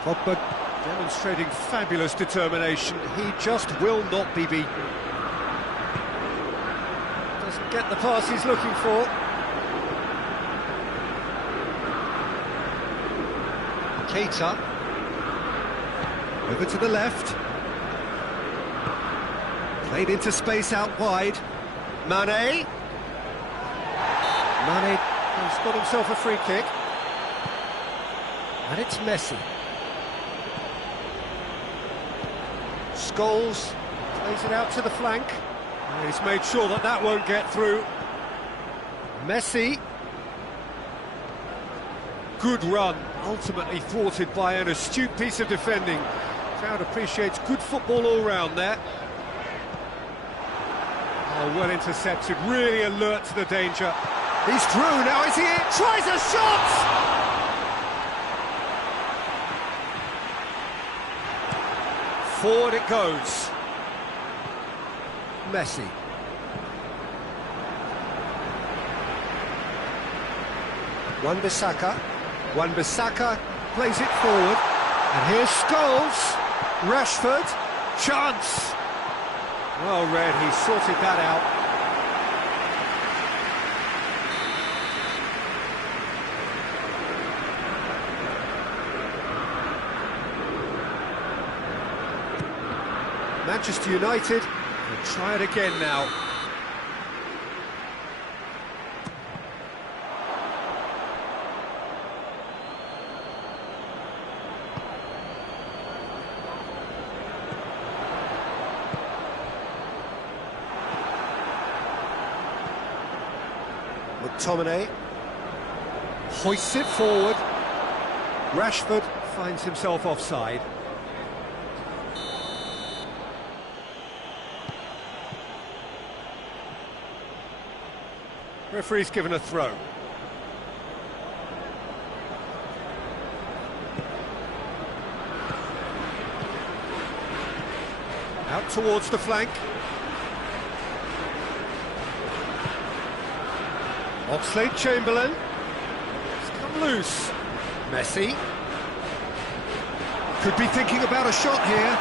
Pogba demonstrating fabulous determination. He just will not be beaten. Doesn't get the pass he's looking for. Keita. Over to the left. Played into space out wide. Mane. Mane has got himself a free kick. And it's Messi. Scholes plays it out to the flank. And he's made sure that that won't get through. Messi. Good run, ultimately thwarted by an astute piece of defending. Crowd appreciates good football all round there. Oh, well intercepted, really alert to the danger. He's through, now is he in? Tries a shot! Forward it goes. Messi. Wan-Bissaka. Wan-Bissaka plays it forward. And here's Scholes. Rashford. Chance. Well read, he sorted that out. Manchester United will try it again now. McTominay hoists it forward. Rashford finds himself offside. Referee's given a throw. Out towards the flank. Oxlade-Chamberlain. It's come loose. Messi. Could be thinking about a shot here.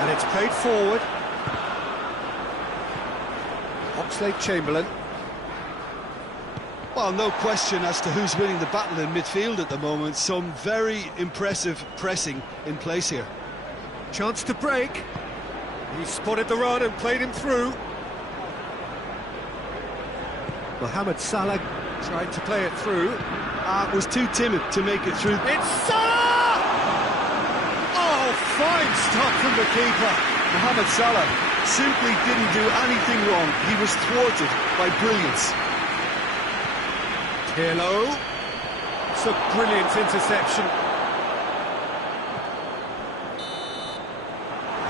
And it's played forward. Oxlade-Chamberlain. Well, no question as to who's winning the battle in midfield at the moment. Some very impressive pressing in place here. Chance to break. He spotted the run and played him through. Mohamed Salah tried to play it through. Was too timid to make it through. It's Salah! Oh, fine stop from the keeper. Mohamed Salah simply didn't do anything wrong. He was thwarted by brilliance. Pirlo. It's a brilliant interception.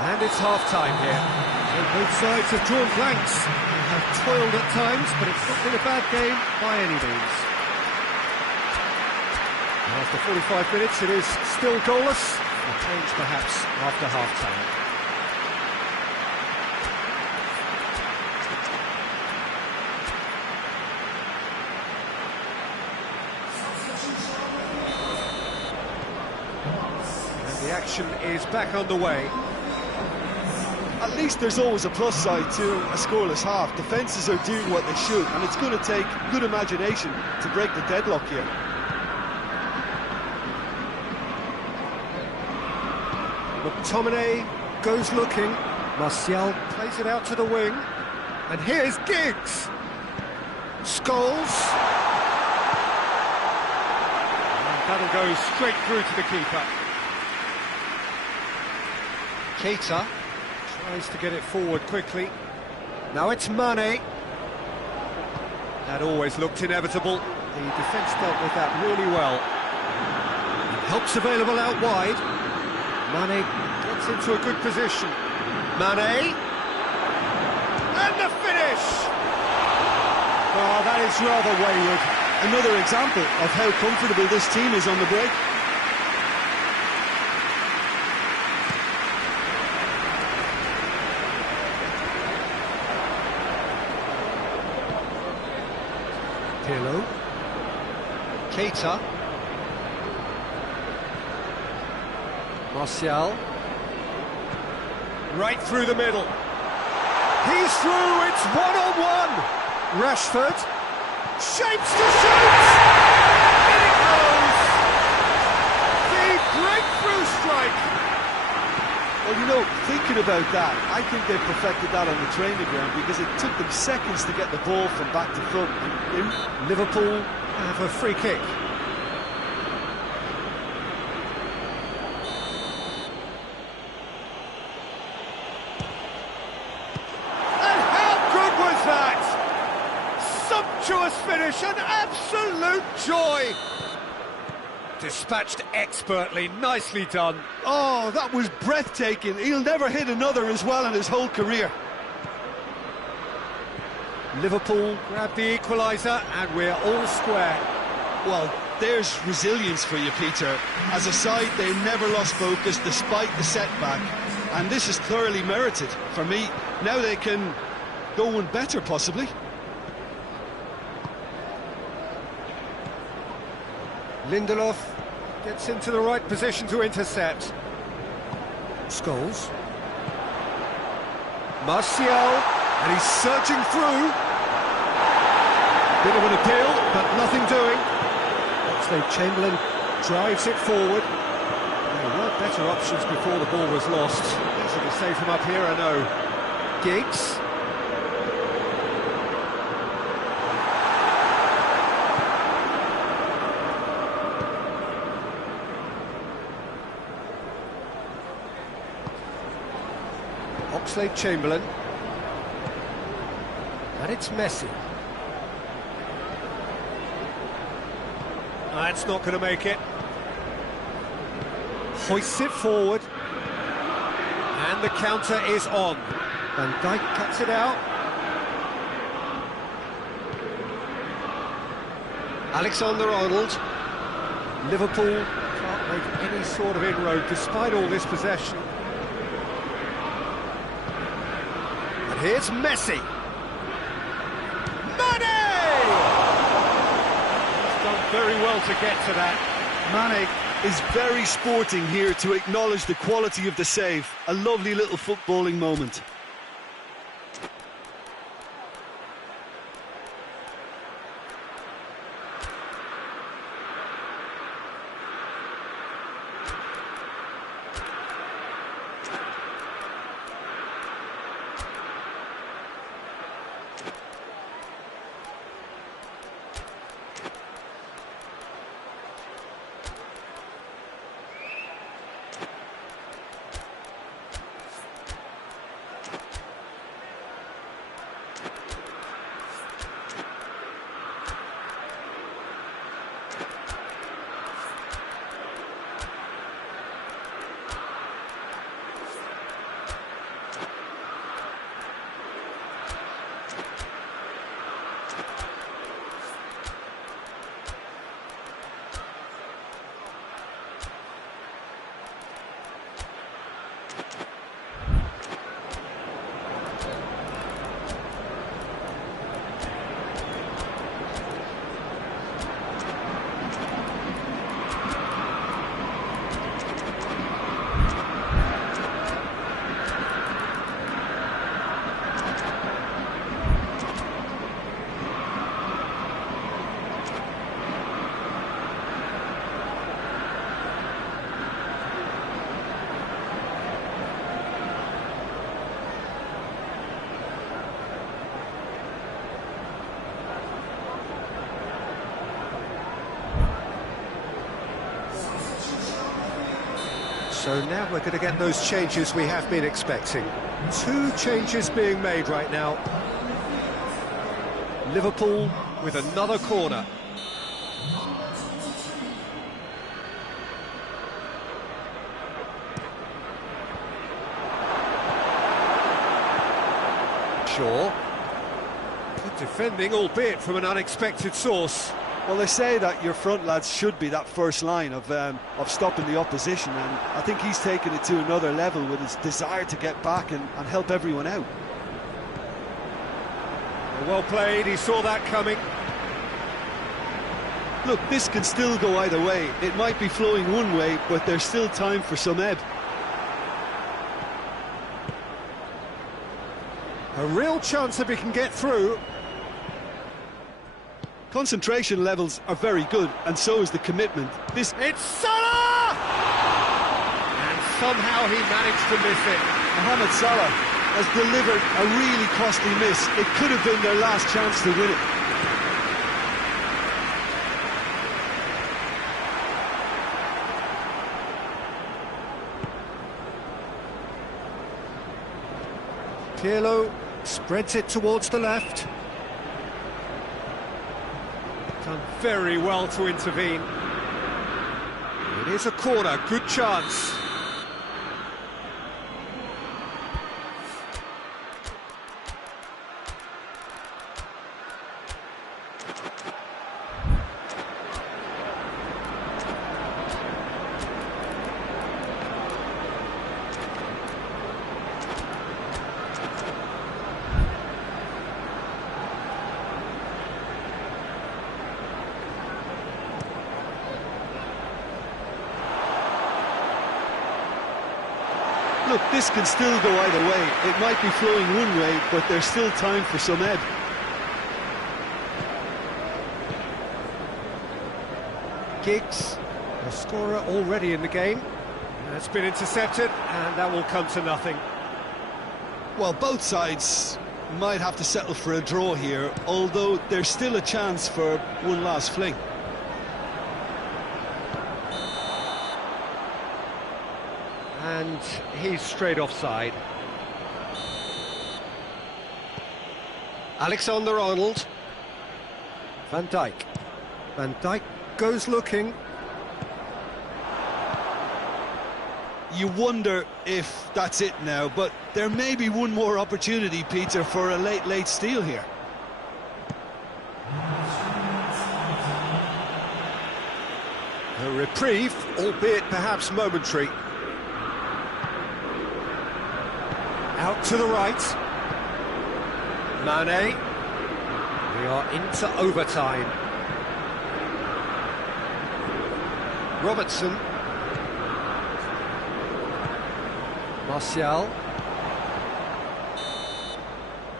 And it's half-time here. So both sides have drawn blanks. They have toiled at times, but it's not been a bad game by any means. And after 45 minutes, it is still goalless. A change perhaps after half-time. And the action is back underway. At least there's always a plus side to a scoreless half. Defences are doing what they should, and it's going to take good imagination to break the deadlock here. McTominay goes looking. Martial plays it out to the wing. And here's Giggs. Scholes. And that'll go straight through to the keeper. Keita tries to get it forward quickly. Now it's Mane. That always looked inevitable. The defence dealt with that really well. Help's available out wide. Mane gets into a good position. Mane. And the finish! Oh, that is rather wayward. Another example of how comfortable this team is on the break. Pirlo. Keita. Martial. Right through the middle. He's through, it's one-on-one. Rashford. Shapes to shoot! In it goes! The breakthrough strike! Well, you know, thinking about that, I think they perfected that on the training ground because it took them seconds to get the ball from back to front. Liverpool have a free kick. Sumptuous finish, an absolute joy! Dispatched expertly, nicely done. Oh, that was breathtaking. He'll never hit another as well in his whole career. Liverpool grab the equaliser and we're all square. Well, there's resilience for you, Peter. As a side, they never lost focus despite the setback. And this is thoroughly merited for me. Now they can go one better, possibly. Lindelof gets into the right position to intercept. Scholes. Martial, and he's surging through. Bit of an appeal, but nothing doing. Oxlade-Chamberlain drives it forward. There were better options before the ball was lost. Easy to save from up here, I know. Giggs. Oxlade-Chamberlain. And it's Messi. That's not going to make it. Hoists it forward. And the counter is on. Van Dijk cuts it out. Alexander-Arnold. Liverpool can't make any sort of inroad despite all this possession. Here's Messi. Mane! He's done very well to get to that. Mane is very sporting here to acknowledge the quality of the save. A lovely little footballing moment. So now we're going to get those changes we have been expecting. 2 changes being made right now. Liverpool with another corner. Shaw. Good defending, albeit from an unexpected source. Well, they say that your front lads should be that first line of stopping the opposition, and I think he's taken it to another level with his desire to get back and help everyone out. Well played, he saw that coming. Look, this can still go either way. It might be flowing one way, but there's still time for some ebb. A real chance if he can get through. Concentration levels are very good, and so is the commitment. It's Salah! And somehow he managed to miss it. Mohamed Salah has delivered a really costly miss. It could have been their last chance to win it. Pirlo spreads it towards the left. Done very well to intervene. It is a corner, good chance. Look, this can still go either way. It might be flowing one way, but there's still time for some ebb. Giggs, the scorer already in the game. That's been intercepted, and that will come to nothing. Well, both sides might have to settle for a draw here, although there's still a chance for one last fling. And he's straight offside. Alexander-Arnold. Van Dijk. Van Dijk goes looking. You wonder if that's it now, but there may be one more opportunity, Peter, for a late steal here. A reprieve, albeit perhaps momentary. Out to the right. Mane. We are into overtime. Robertson. Martial.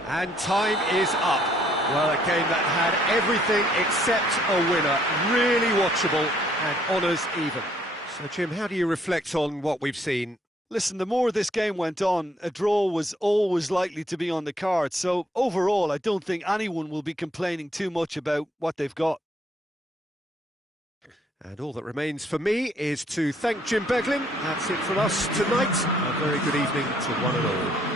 And time is up. Well, a game that had everything except a winner. Really watchable and honours even. So, Jim, how do you reflect on what we've seen? Listen, the more this game went on, a draw was always likely to be on the card. So, overall, I don't think anyone will be complaining too much about what they've got. And all that remains for me is to thank Jim Beglin. That's it from us tonight. A very good evening to one and all.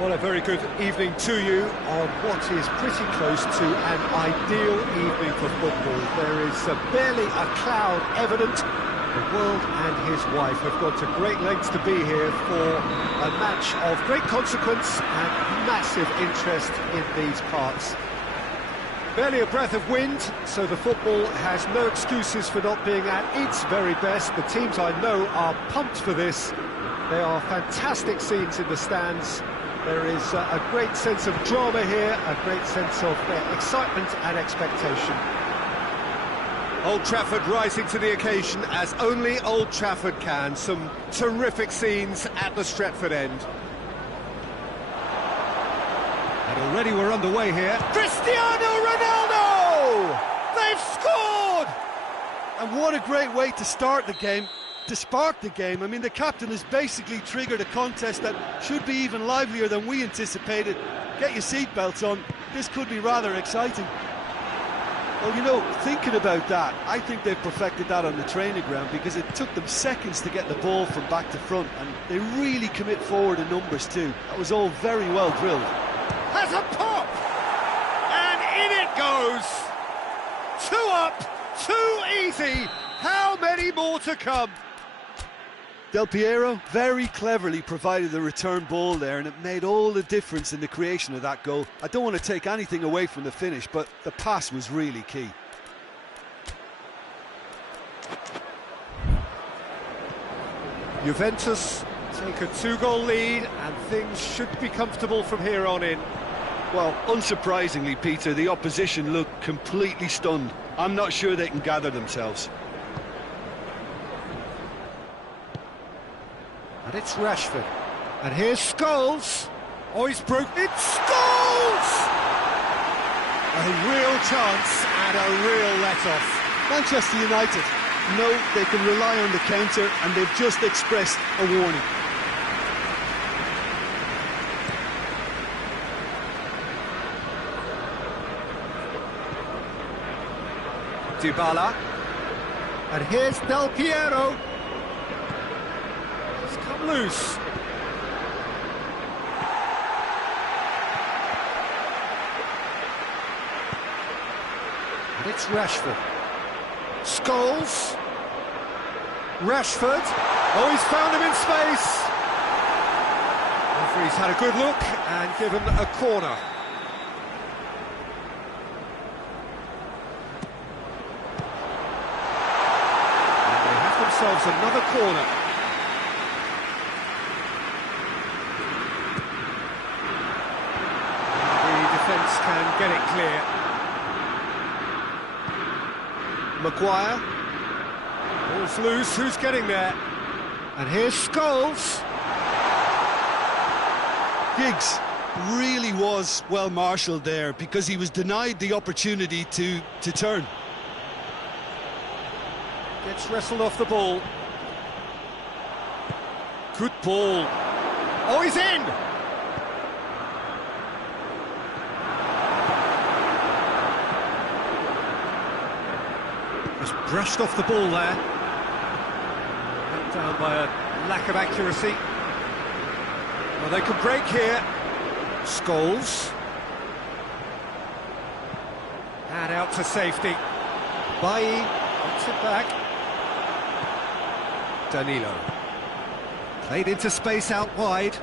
Well, a very good evening to you on what is pretty close to an ideal evening for football. There is barely a cloud evident. The world and his wife have gone to great lengths to be here for a match of great consequence and massive interest in these parts. Barely a breath of wind, so the football has no excuses for not being at its very best. The teams I know are pumped for this. There are fantastic scenes in the stands. There is a great sense of drama here, a great sense of excitement and expectation. Old Trafford rising to the occasion as only Old Trafford can. Some terrific scenes at the Stretford end. And already we're underway here. Cristiano Ronaldo! They've scored! And what a great way to start the game, to spark the game. I mean, the captain has basically triggered a contest that should be even livelier than we anticipated. Get your seatbelts on, this could be rather exciting. Well, you know, thinking about that, I think they've perfected that on the training ground because it took them seconds to get the ball from back to front, and they really commit forward in numbers too. That was all very well drilled. Has a pop! And in it goes! 2 up, 2 easy! How many more to come? Del Piero very cleverly provided the return ball there, and it made all the difference in the creation of that goal. I don't want to take anything away from the finish, but the pass was really key. Juventus take a 2-goal lead, and things should be comfortable from here on in. Well, unsurprisingly, Peter, the opposition look completely stunned. I'm not sure they can gather themselves. And it's Rashford. And here's Scholes. Oh, he's broke. It's Scholes! A real chance and a real let-off. Manchester United know they can rely on the counter, and they've just expressed a warning. Dybala. And here's Del Piero. He's come loose. And it's Rashford. Scholes. Rashford. Oh, he's found him in space. Referee's had a good look and given a corner. Themselves another corner. The defence can get it clear. Maguire. Ball's loose, who's getting there? And here's Scholes. Giggs really was well marshalled there because he was denied the opportunity to turn. Gets wrestled off the ball. Good ball. Oh, he's in! Just brushed off the ball there. Let down by a lack of accuracy. Well, they can break here. Scholes. And out to safety. Bailly gets it back. Danilo. Played into space out wide.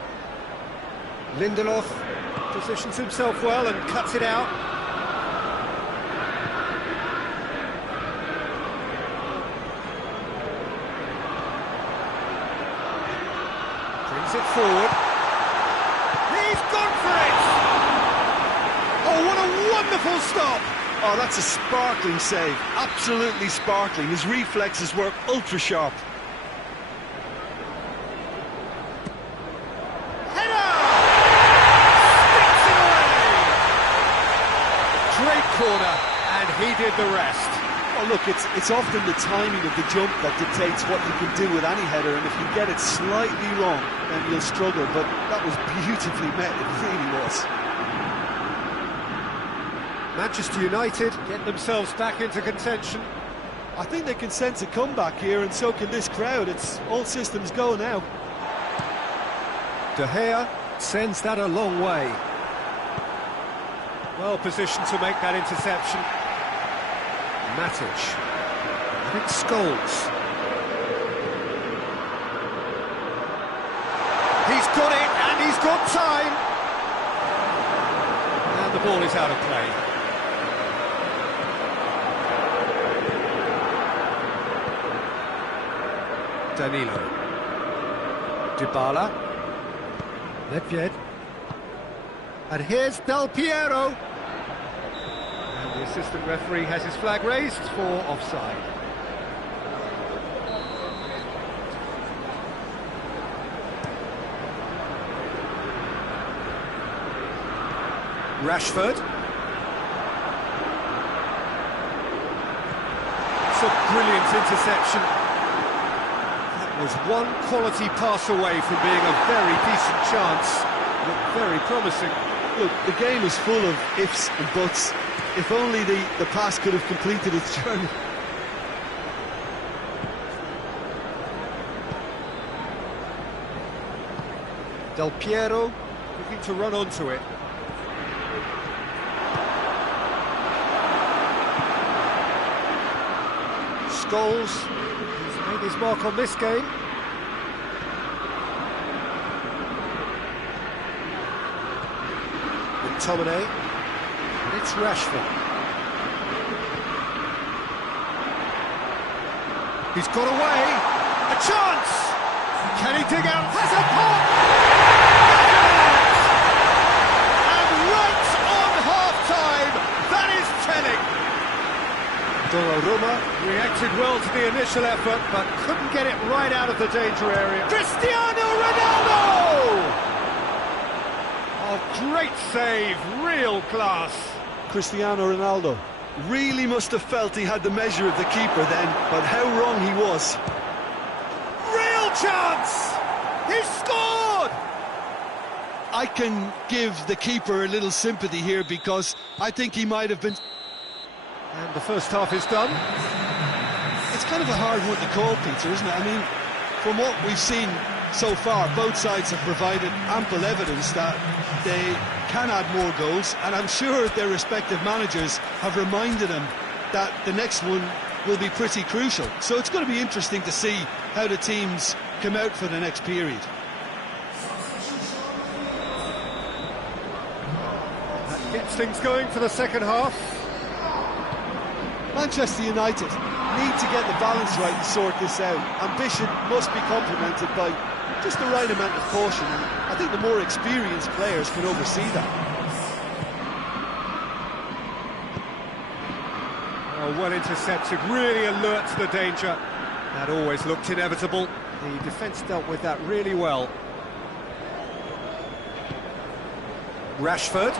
Lindelof positions himself well and cuts it out. Brings it forward. He's gone for it! Oh, what a wonderful stop! Oh, that's a sparkling save. Absolutely sparkling. His reflexes were ultra sharp. Corner, and he did the rest. Oh, look, it's often the timing of the jump that dictates what you can do with any header, and if you get it slightly wrong, then you'll struggle, but that was beautifully met, it really was. Manchester United get themselves back into contention. I think they can sense a comeback here, and so can this crowd. It's all systems go now. De Gea. Sends that a long way. Well positioned to make that interception. Matic. And it's Scholes. He's got it, and he's got time. And the ball is out of play. Danilo. Dybala. Nedved. And here's Del Piero. And the assistant referee has his flag raised for offside. Rashford. It's a brilliant interception. That was one quality pass away from being a very decent chance. Looked very promising. Look, the game is full of ifs and buts. If only the pass could have completed its journey. Del Piero looking to run onto it. Scholes, he's made his mark on this game. McTominay, and it's Rashford. He's got away, a chance! Can he dig out? Has a pop! And right on half-time, that is telling! Donnarumma reacted well to the initial effort, but couldn't get it right out of the danger area. Cristiano Ronaldo! Oh, great save, real class. Cristiano Ronaldo really must have felt he had the measure of the keeper then, but how wrong he was. Real chance! He scored! I can give the keeper a little sympathy here because I think he might have been... And the first half is done. It's kind of a hard one to call, Peter, isn't it? I mean, from what we've seen so far, both sides have provided ample evidence that they can add more goals, and I'm sure their respective managers have reminded them that the next one will be pretty crucial. So it's going to be interesting to see how the teams come out for the next period. That gets things going for the second half. Manchester United need to get the balance right and sort this out. Ambition must be complemented by just the right amount of caution, and I think the more experienced players can oversee that. Oh, well intercepted, really alert to the danger. That always looked inevitable. The defence dealt with that really well. Rashford.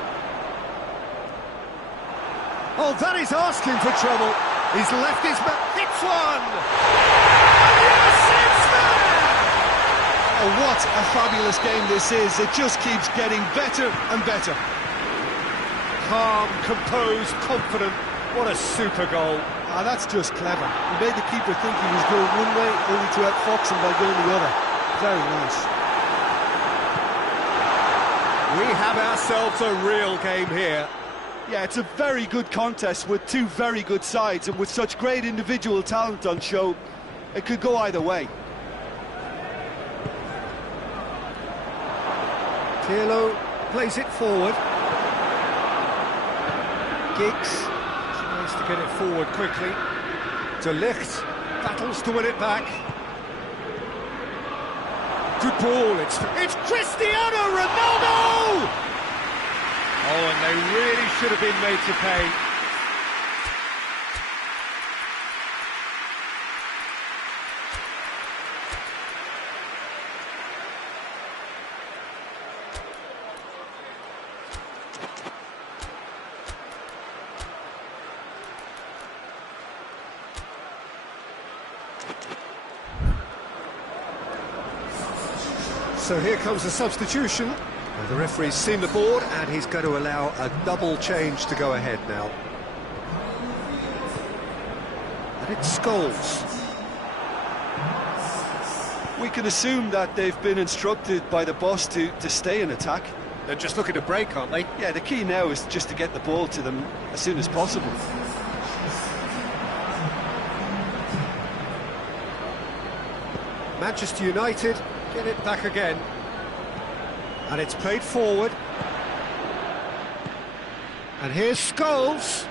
Oh, that is asking for trouble. He's left his back, hits one! And yes, it's there! Oh, what a fabulous game this is. It just keeps getting better and better. Calm, composed, confident. What a super goal. Ah, that's just clever. He made the keeper think he was going one way, only to outfox him by going the other. Very nice. We have ourselves a real game here. Yeah, it's a very good contest with two very good sides, and with such great individual talent on show, it could go either way. Pirlo plays it forward. Giggs tries to get it forward quickly. De Ligt battles to win it back. Good ball, it's Cristiano Ronaldo! Oh, and they really should have been made to pay. So here comes a substitution. The referee's seen the board and he's going to allow a double change to go ahead now. And it's Scholes. We can assume that they've been instructed by the boss to stay in attack. They're just looking to break, aren't they? Yeah, the key now is just to get the ball to them as soon as possible. Manchester United get it back again. And it's played forward. And here's Scholes.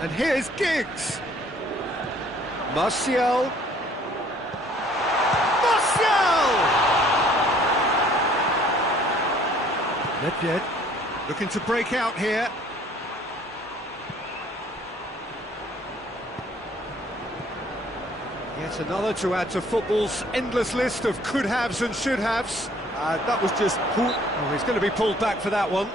And here's Giggs. Martial. Nedved looking to break out here. Yet another to add to football's endless list of could-haves and should-haves. That was just... Oh, he's going to be pulled back for that one.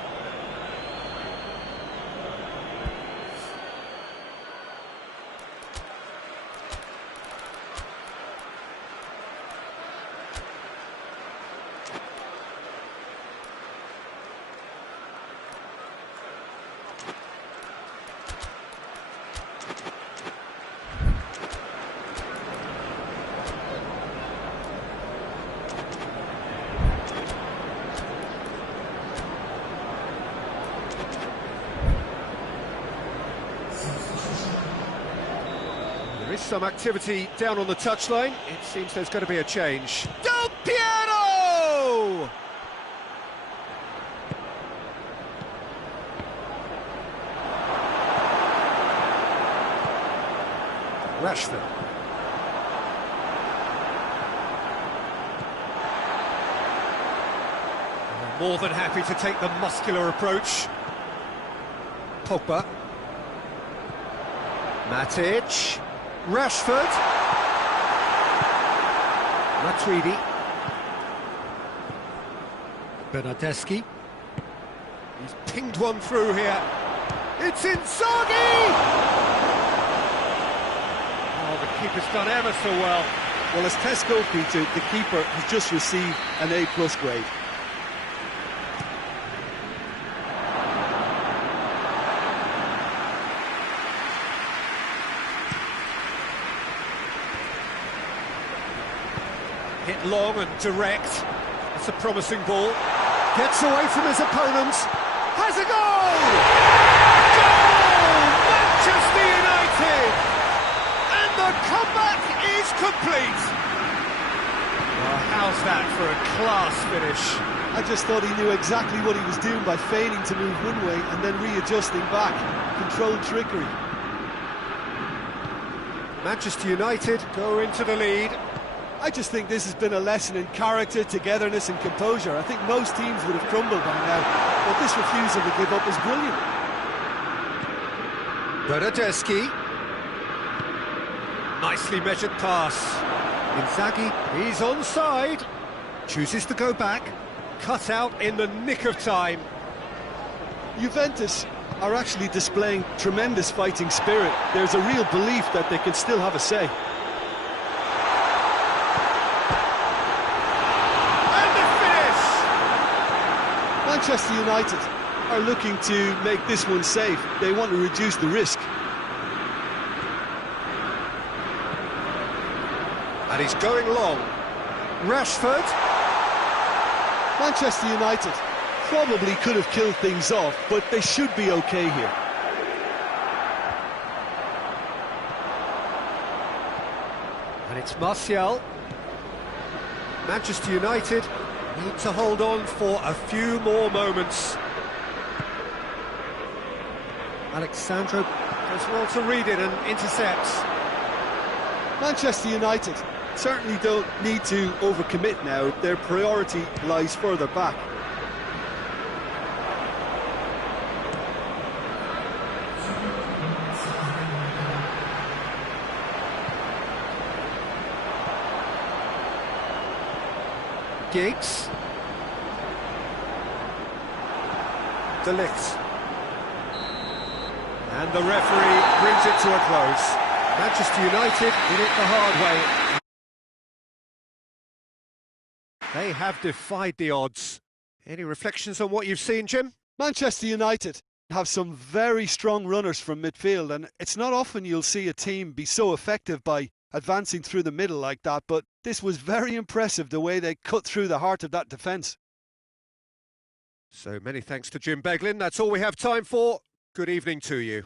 There is some activity down on the touchline. It seems there's going to be a change. Del Piero! Rashford. More than happy to take the muscular approach. Pogba. Matic. Rashford. Matuidi. Bernardeschi. He's pinged one through here. It's Inzaghi! Oh, the keeper's done ever so well. Well, as test goalkeeper, the keeper has just received an A+ grade. Hit long and direct. It's a promising ball. Gets away from his opponent. Has a goal! Goal! Manchester United! And the comeback is complete. Well, how's that for a class finish? I just thought he knew exactly what he was doing by feigning to move one way and then readjusting back. Controlled trickery. Manchester United go into the lead. I just think this has been a lesson in character, togetherness and composure. I think most teams would have crumbled by now, but this refusal to give up is brilliant. Bernardeschi. Nicely measured pass. Inzaghi, he's onside. Chooses to go back. Cut out in the nick of time. Juventus are actually displaying tremendous fighting spirit. There's a real belief that they can still have a say. Manchester United are looking to make this one safe. They want to reduce the risk. And he's going long. Rashford. Manchester United probably could have killed things off, but they should be okay here. And it's Martial. Manchester United need to hold on for a few more moments. Alexandro does well to read it and intercepts. Manchester United certainly don't need to overcommit now. Their priority lies further back. Giggs. De Ligt. And the referee brings it to a close. Manchester United did it the hard way. They have defied the odds. Any reflections on what you've seen, Jim? Manchester United have some very strong runners from midfield, and it's not often you'll see a team be so effective by advancing through the middle like that, but this was very impressive the way they cut through the heart of that defence. So many thanks to Jim Beglin. That's all we have time for. Good evening to you.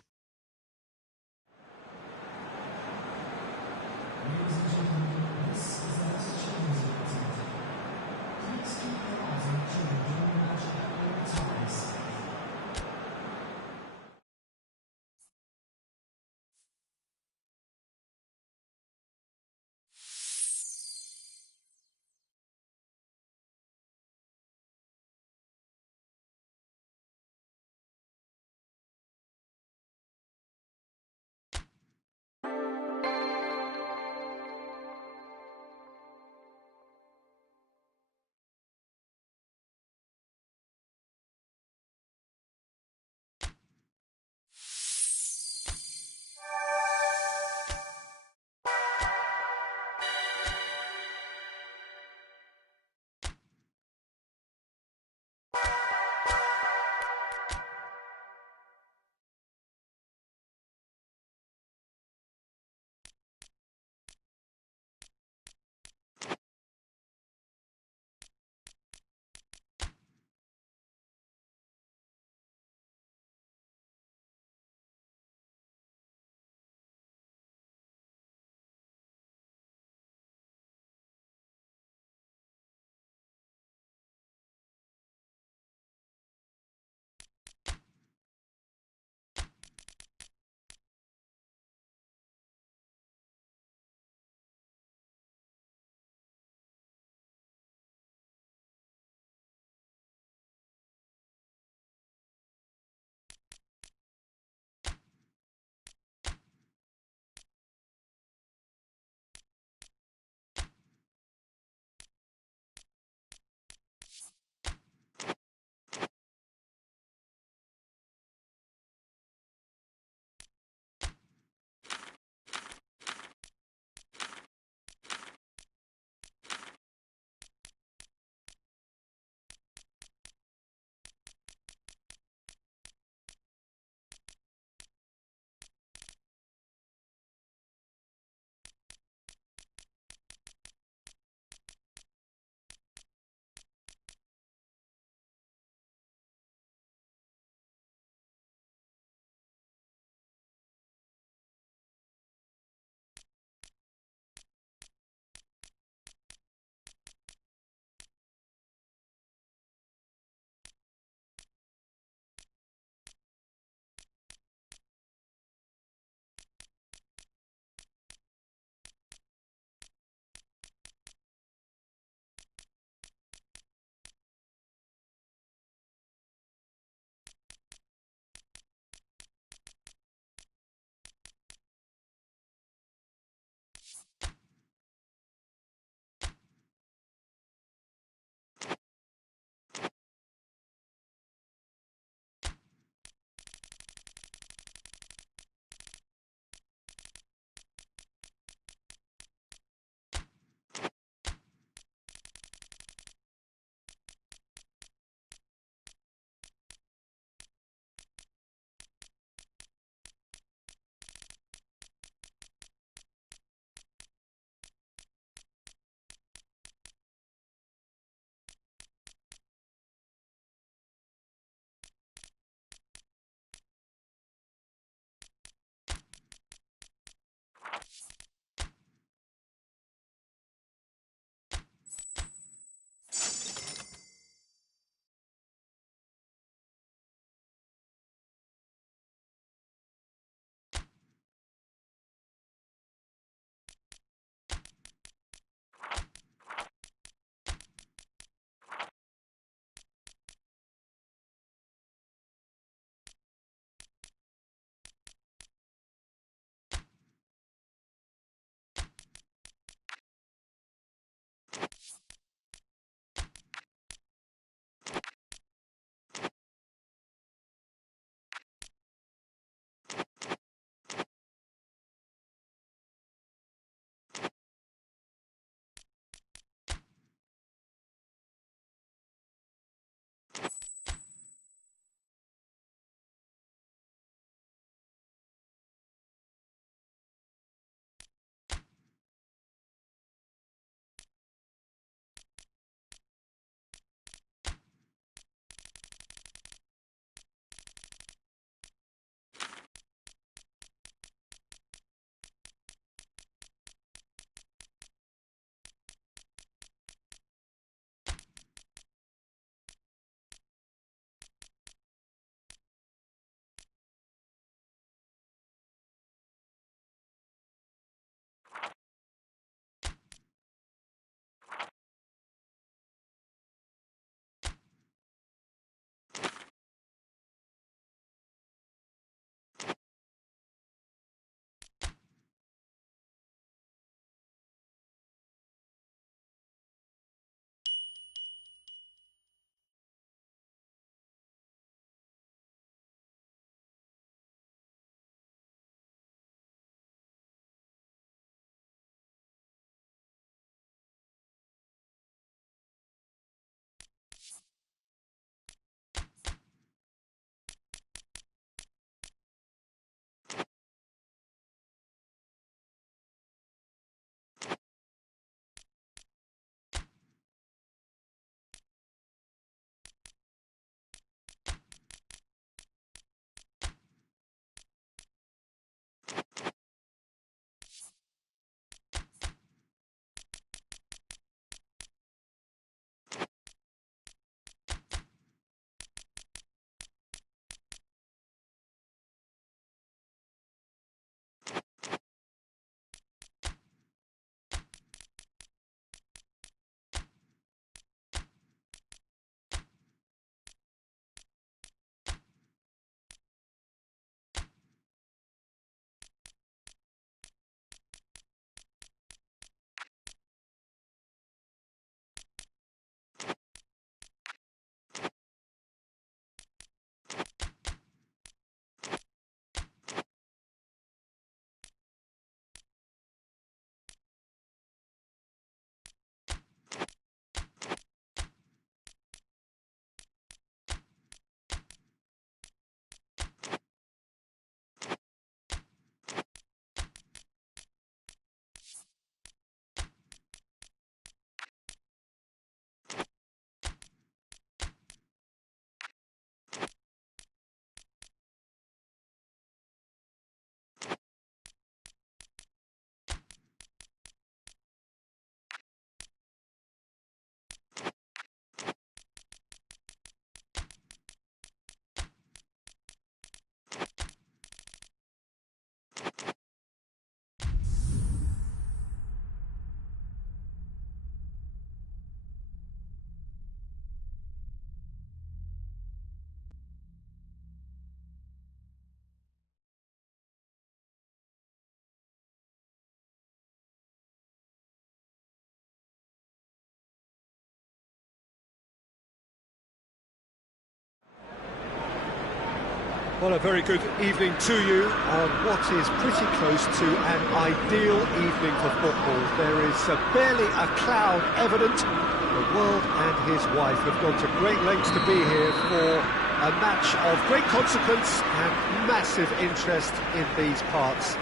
Well, a very good evening to you on what is pretty close to an ideal evening for football. There is barely a cloud evident. The world and his wife have gone to great lengths to be here for a match of great consequence and massive interest in these parts.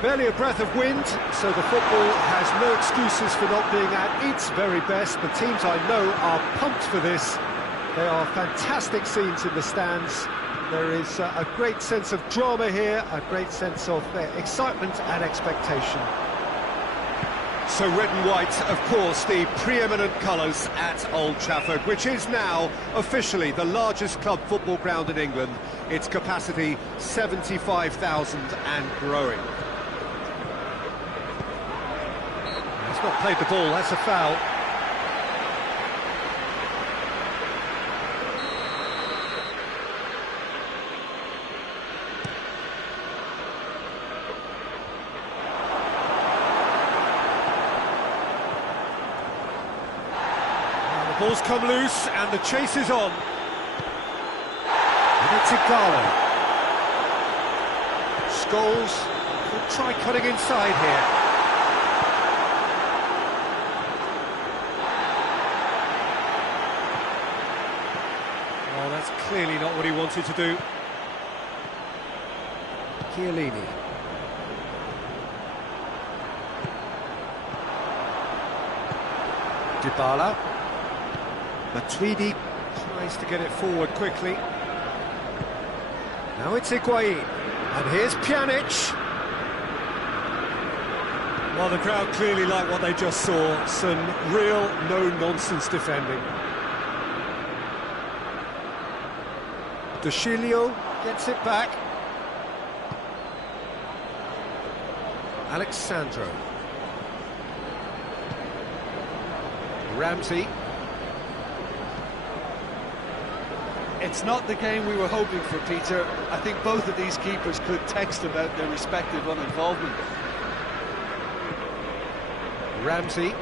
Barely a breath of wind, so the football has no excuses for not being at its very best. The teams I know are pumped for this. There are fantastic scenes in the stands. There is a great sense of drama here, a great sense of excitement and expectation. So red and white, of course, the preeminent colours at Old Trafford, which is now officially the largest club football ground in England. Its capacity 75,000 and growing. He's not played the ball, that's a foul. Ball's come loose and the chase is on. And it's Igalo. Scholes could try cutting inside here. Oh, that's clearly not what he wanted to do. Chiellini. Dybala. Matuidi tries to get it forward quickly. Now it's Higuain. And here's Pjanic. Well, the crowd clearly like what they just saw. Some real no-nonsense defending. De Sciglio gets it back. Alexandro. Ramsey. It's not the game we were hoping for, Peter. I think both of these keepers could text about their respective uninvolvement. Ramsey.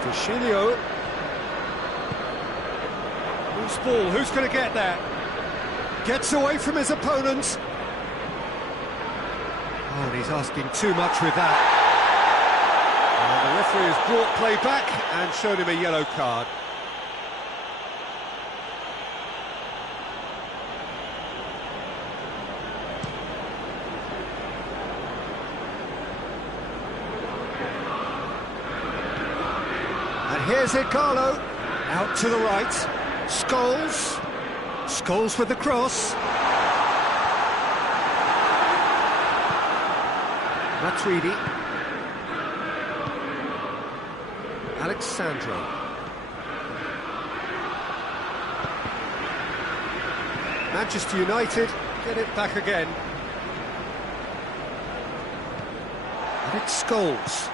De Sciglio. Loose ball, who's going to get there? Gets away from his opponent. Oh, and he's asking too much with that. And the referee has brought play back and showed him a yellow card. And here's Igalo, out to the right. Scholes. Scholes with the cross. Matuidi. Alexandro. Manchester United get it back again. And it's Scholes.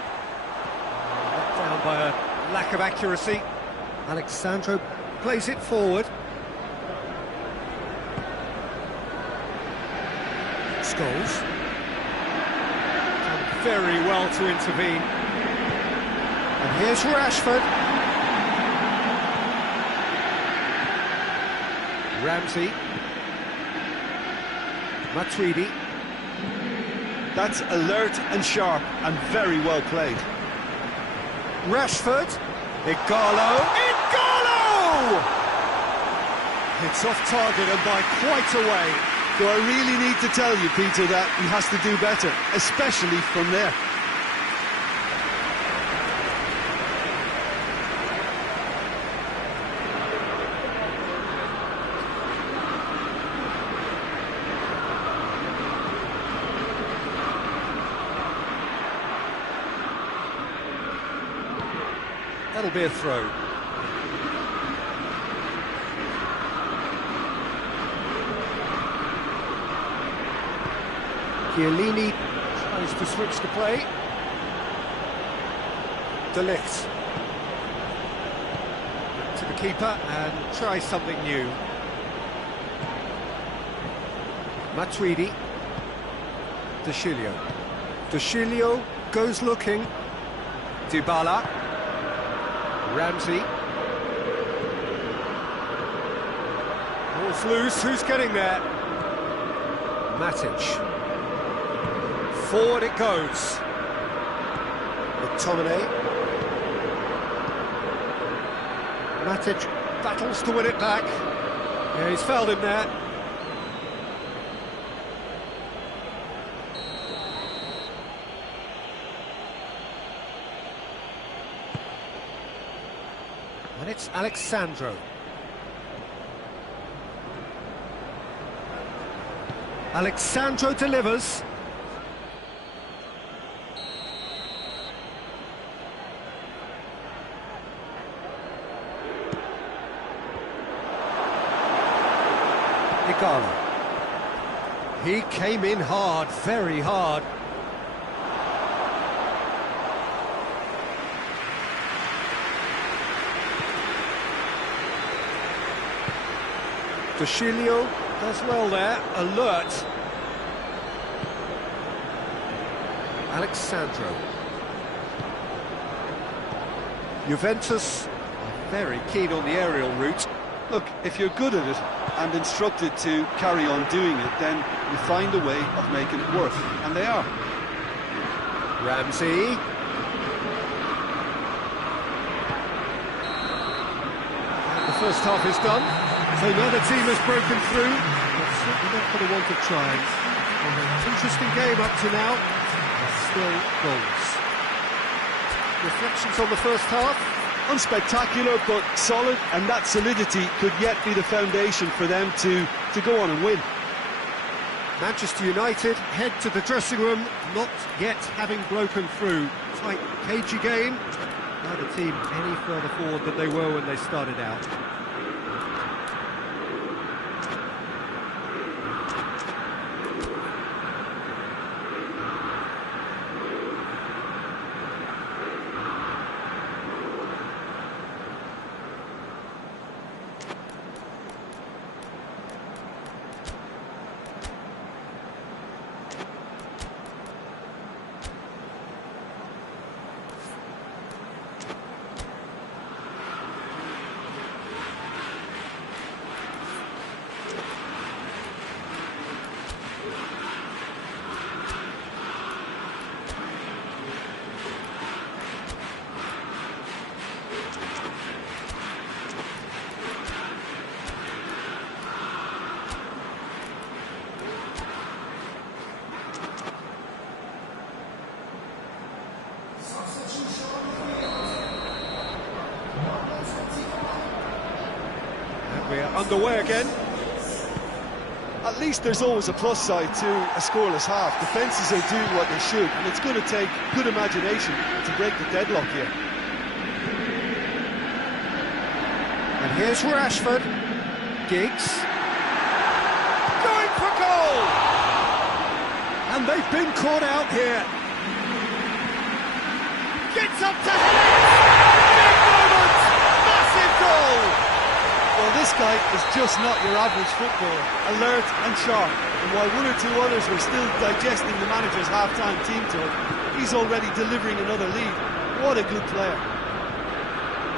Let down by a lack of accuracy. Alexandro plays it forward. Scholes. Done very well to intervene. And here's Rashford. Ramsey. Matuidi. That's alert and sharp and very well played. Rashford. Igalo. Igalo! It's off target and by quite a way. Do I really need to tell you, Peter, that he has to do better, especially from there? That'll be a throw. Chiellini tries to switch the play. De Ligt. To the keeper and try something new. Matuidi. De Sciglio. De Sciglio goes looking. Dybala. Ramsey. ball's loose, who's getting there? Matic. Forward it goes. McTominay. Matic battles to win it back. Yeah, he's fouled him there. And it's Alexandro. Alexandro delivers. Igalo. He came in hard, very hard. Dushilio does well there, alert. Alexandro. Juventus are very keen on the aerial route. Look, if you're good at it and instructed to carry on doing it, then you find a way of making it work, and they are. Ramsey. The first half is done, so now the team has broken through. But certainly not for the want of trying. An interesting game up to now, but still goals. Reflections on the first half? Unspectacular, but solid, and that solidity could yet be the foundation for them to go on and win. Manchester United head to the dressing room, not yet having broken through. Tight, cagey game. Neither team any further forward than they were when they started out. We're underway again. At least there's always a plus side to a scoreless half. Defences are doing what they should, and it's going to take good imagination to break the deadlock here. And here's Rashford. Giggs. Going for goal! And they've been caught out here. Gets up to head it! Big moment! Massive goal! Well, this guy is just not your average footballer, alert and sharp. And while one or two others were still digesting the manager's half-time team talk, he's already delivering another lead. What a good player.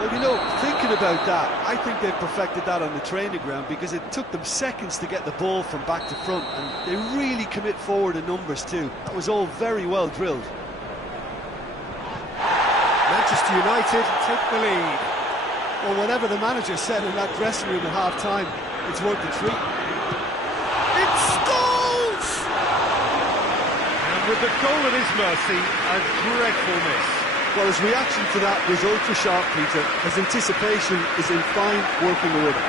Well, you know, thinking about that, I think they've perfected that on the training ground, because it took them seconds to get the ball from back to front, and they really commit forward in numbers too. That was all very well drilled. Manchester United take the lead. Well, whatever the manager said in that dressing room at half-time, it's worth the treat. It scores! And with the goal at his mercy, a dreadful miss. Well, his reaction to that was ultra-sharp, Peter. His anticipation is in fine working order.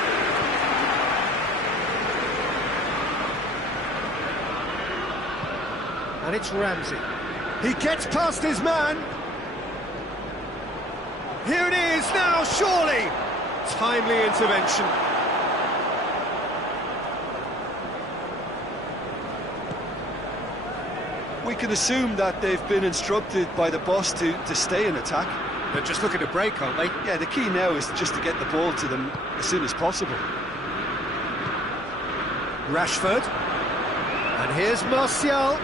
And it's Ramsey. He gets past his man. Here it is now, surely! Timely intervention. We can assume that they've been instructed by the boss to stay in attack. They're just looking to break, aren't they? Yeah, the key now is just to get the ball to them as soon as possible. Rashford. And here's Martial.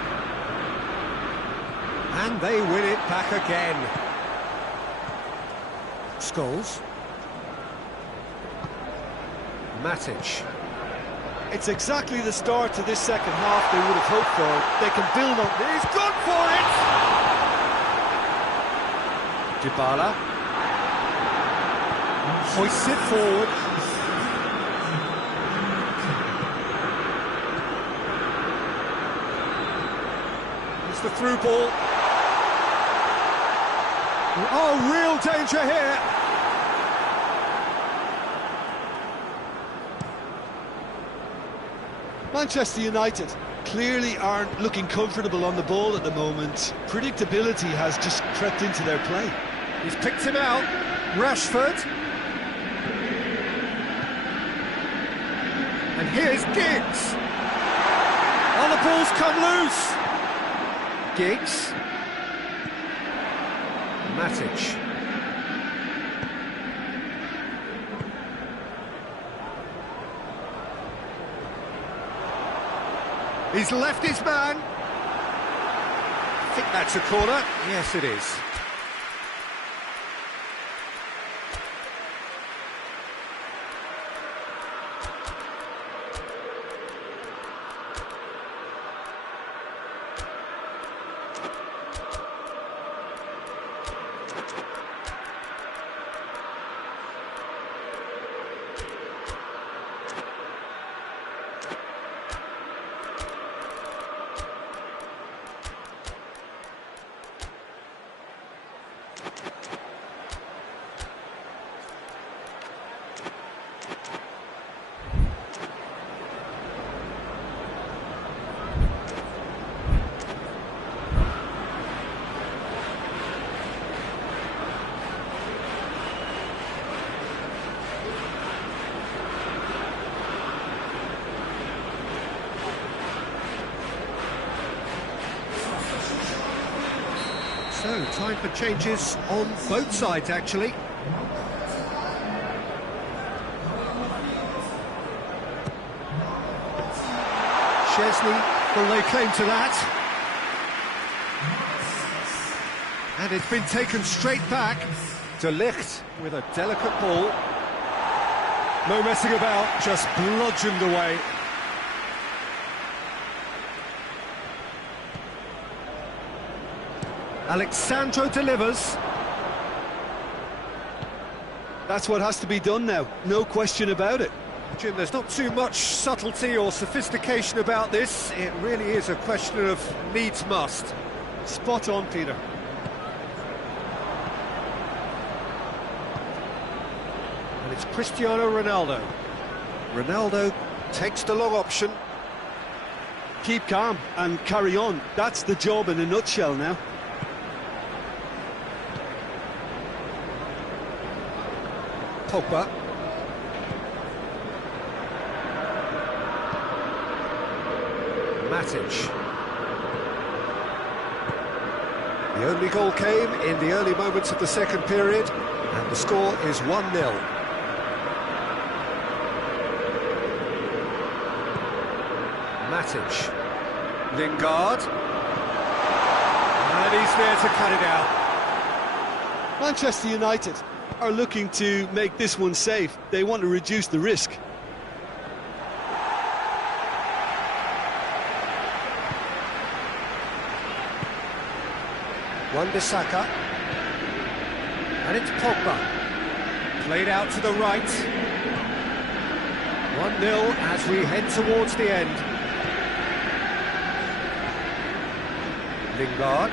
And they win it back again. Scholes. Matic. It's exactly the start to this second half they would have hoped for. They can build on. He's gone for it! Dybala hoists it forward. It's the through ball. Oh, real danger here. Manchester United clearly aren't looking comfortable on the ball at the moment. Predictability has just crept into their play. He's picked him out. Rashford. And here's Giggs. Oh, the ball's come loose. Giggs. Matic. He's left his man. I think that's a corner. Yes, it is. So, time for changes on both sides, actually. Chesney will lay claim to that. And it's been taken straight back. De Ligt with a delicate ball. No messing about, just bludgeoned away. Alexandro delivers. That's what has to be done now, no question about it. Jim, there's not too much subtlety or sophistication about this. It really is a question of needs must. Spot on, Peter. And it's Cristiano Ronaldo. Ronaldo takes the long option. Keep calm and carry on. That's the job in a nutshell now. Pogba. Matic. The only goal came in the early moments of the second period, and the score is 1-0. Matic. Lingard. And he's there to cut it out. Manchester United are looking to make this one safe. They want to reduce the risk. Wan-Bissaka. And it's Pogba. Played out to the right. 1-0 as we head towards the end. Lingard.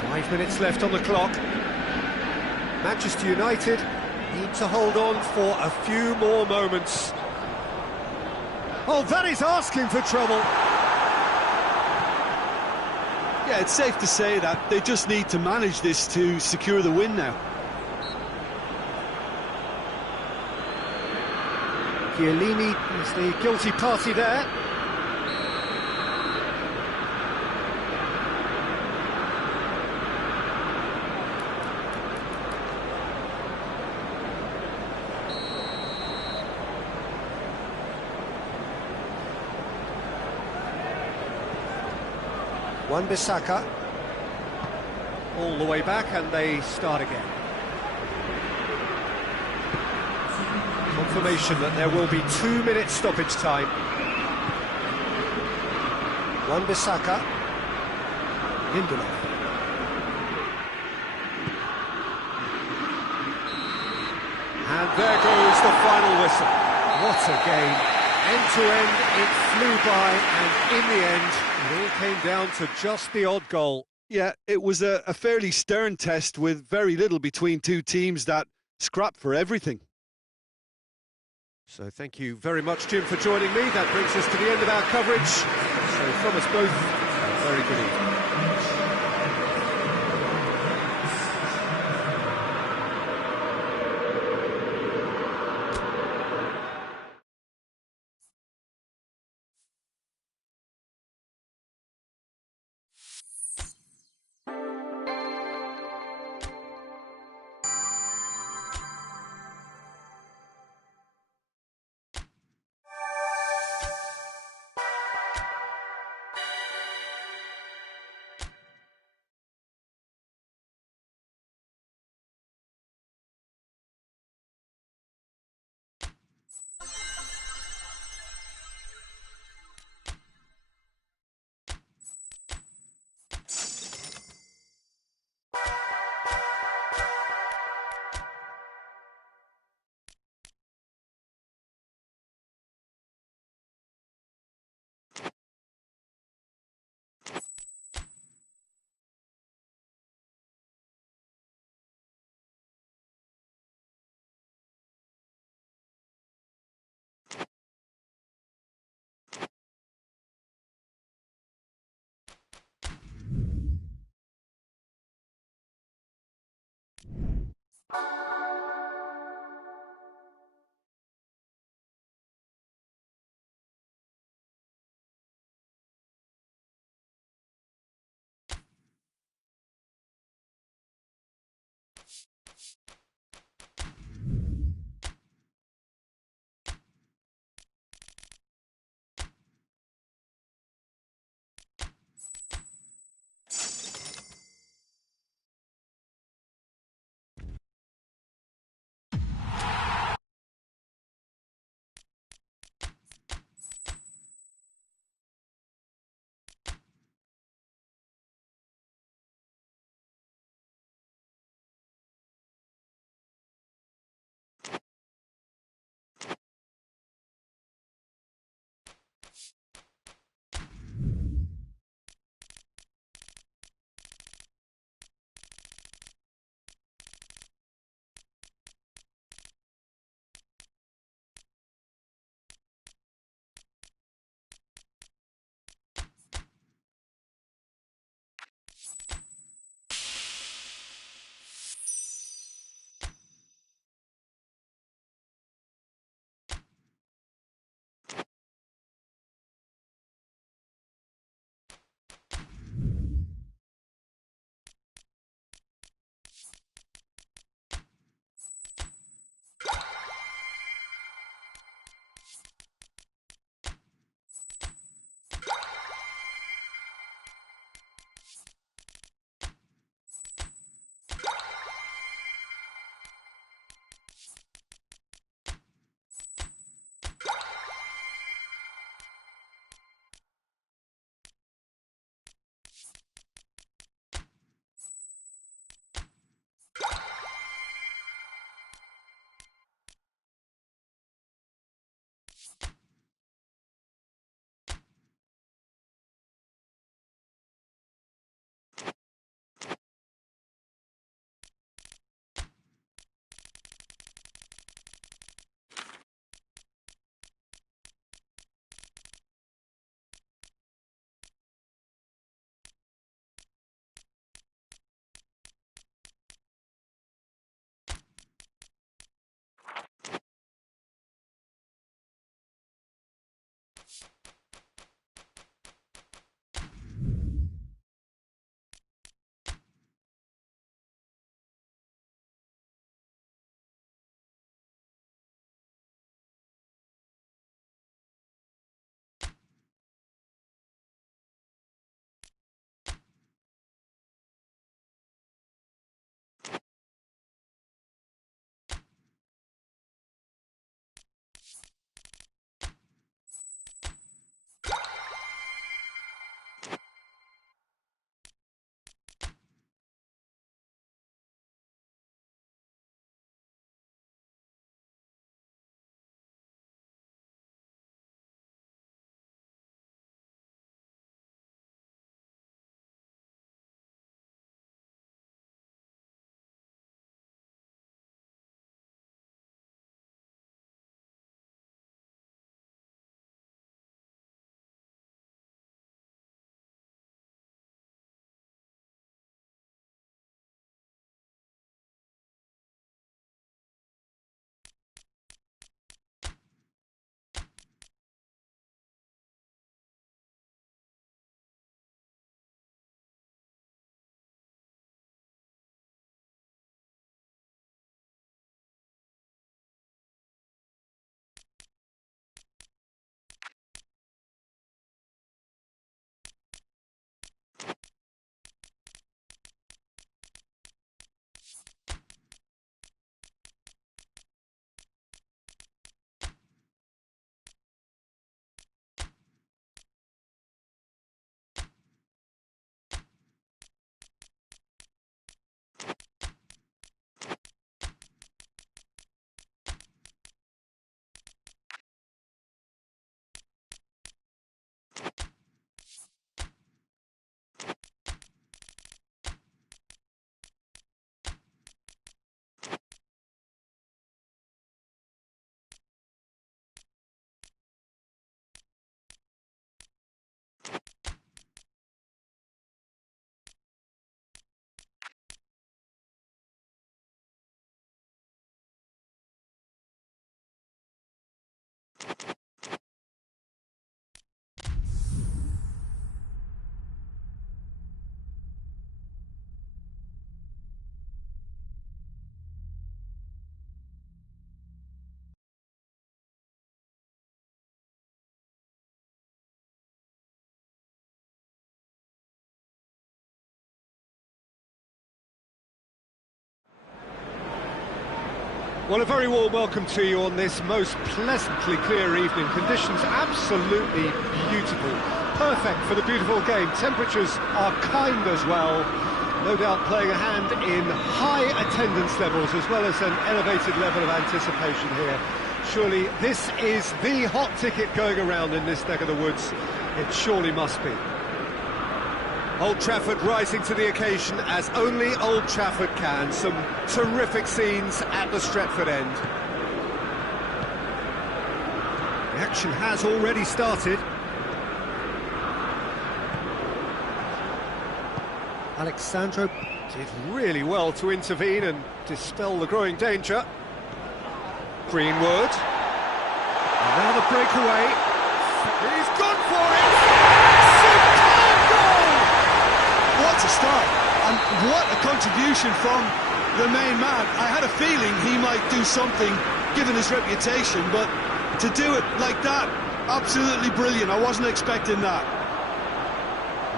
5 minutes left on the clock. Manchester United need to hold on for a few more moments. Oh, that is asking for trouble. Yeah, it's safe to say that they just need to manage this to secure the win now. Chiellini is the guilty party there. Wan-Bissaka, all the way back, and they start again. confirmation that there will be 2 minutes stoppage time. Wan-Bissaka, Lindelof. And there goes the final whistle. What a game. End to end, it flew by, and in the end, it all came down to just the odd goal. Yeah, it was a fairly stern test with very little between two teams that scrapped for everything. So thank you very much, Jim, for joining me. That brings us to the end of our coverage. So from us both, a very good evening. Well, a very warm welcome to you on this most pleasantly clear evening. Conditions absolutely beautiful. Perfect for the beautiful game. Temperatures are kind as well. No doubt playing a hand in high attendance levels as well as an elevated level of anticipation here. Surely this is the hot ticket going around in this neck of the woods. It surely must be. Old Trafford rising to the occasion as only Old Trafford can. Some terrific scenes at the Stretford end. The action has already started. Alexandro did really well to intervene and dispel the growing danger. Greenwood. And now the breakaway. He's gone for it! Superb goal! What a start, and what a contribution from the main man. I had a feeling he might do something, given his reputation, but to do it like that, absolutely brilliant. I wasn't expecting that.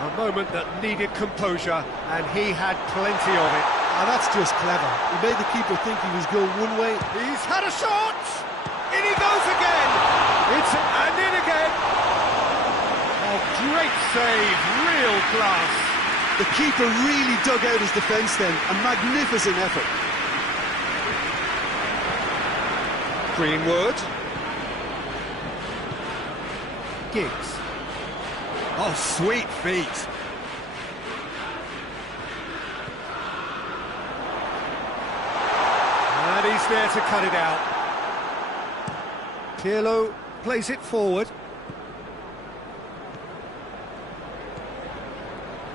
A moment that needed composure, and he had plenty of it. And that's just clever. He made the keeper think he was going one way. He's had a shot! In he goes again! It's and in again! Oh, great save, real class. The keeper really dug out his defence then. A magnificent effort. Greenwood. Giggs. Oh, sweet feet. And he's there to cut it out. Pirlo plays it forward.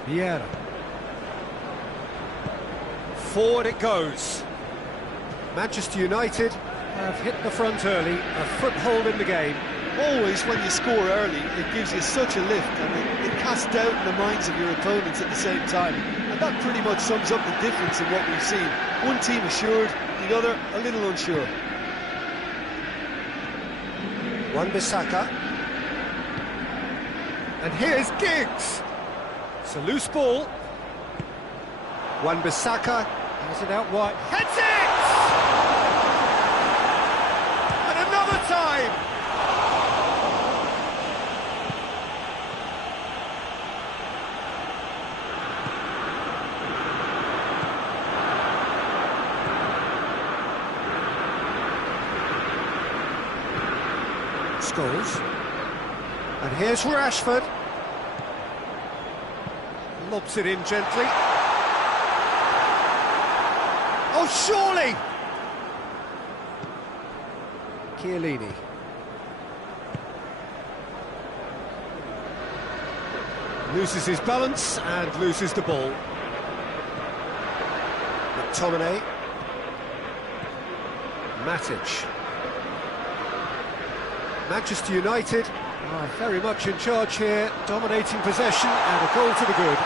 Vieira. Forward it goes. Manchester United have hit the front early, a foothold in the game. Always when you score early, it gives you such a lift, and it casts doubt in the minds of your opponents at the same time. And that pretty much sums up the difference in what we've seen. One team assured, the other a little unsure. Wan-Bissaka. And here's Giggs. It's a loose ball. Wan-Bissaka has it out wide. Heads it! And another time! Scholes. And here's Rashford. Lobs it in gently. Oh, surely! Chiellini. Loses his balance and loses the ball. McTominay. Matic. Manchester United are very much in charge here, dominating possession and a goal to the good.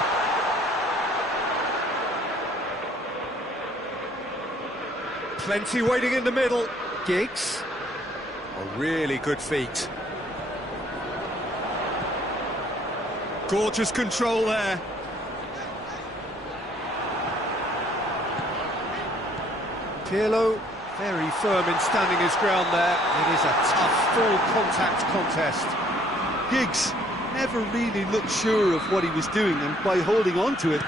Plenty waiting in the middle. Giggs. Oh, really good feet. Gorgeous control there. Pirlo, very firm in standing his ground there. It is a tough, full-contact contest. Giggs never really looked sure of what he was doing, and by holding on to it